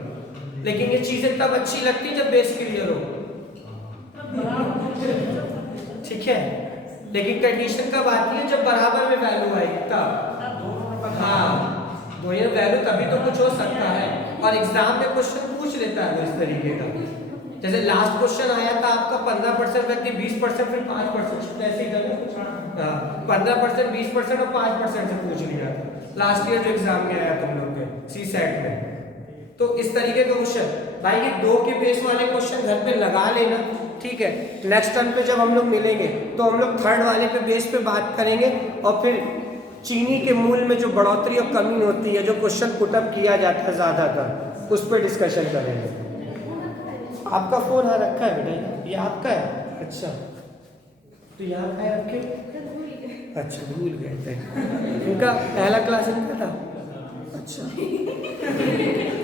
लेकिन ये चीजें तब अच्छी लगती जब बेस क्लियर हो, ठीक है। लेकिन कंडीशन कब आती है? जब बराबर में वैल्यू आएगी तब। हाँ, दोनों वैल्यू तभी तो कुछ हो सकता है। और एग्जाम में क्वेश्चन पूछ लेता है इस तरीके का, जैसे लास्ट क्वेश्चन आया था आपका 15% व्यक्ति 20% फिर 5%, ऐसे ही था 15%, 20% और 5% से पूछ लिया था लास्ट ईयर जो एग्जाम में आया तुम लोग के CSAT में। तो इस तरीके का क्वेश्चन भाई, ये 2 के बेस वाले क्वेश्चन घर पे लगा लेना, ठीक है। नेक्स्ट टाइम पे जब हम लोग मिलेंगे तो हम लोग थर्ड वाले पे बेस पे बात करेंगे, और फिर चीनी के मूल में जो बढ़ोतरी और कमी होती है, जो क्वेश्चन पुटअप किया जाता है ज्यादातर, उस पर डिस्कशन करेंगे। आपका फोन यहाँ रखा है बेटा? ये आपका है? अच्छा, तो यहाँ का है आपके? अच्छा, भूल गए थे। उनका पहला क्लास इनका था? अच्छा,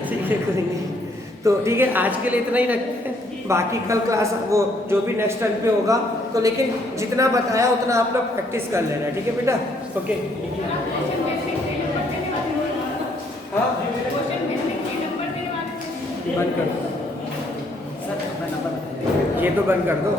ठीक है, कोई नहीं। तो ठीक है, आज के लिए इतना ही रखते हैं। बाकी कल क्लास वो जो भी नेक्स्ट टाइम पे होगा तो, लेकिन जितना बताया उतना आप लोग प्रैक्टिस कर लेना, ठीक है बेटा? ओके। हाँ, बंद कर दो, ये तो बंद कर दो।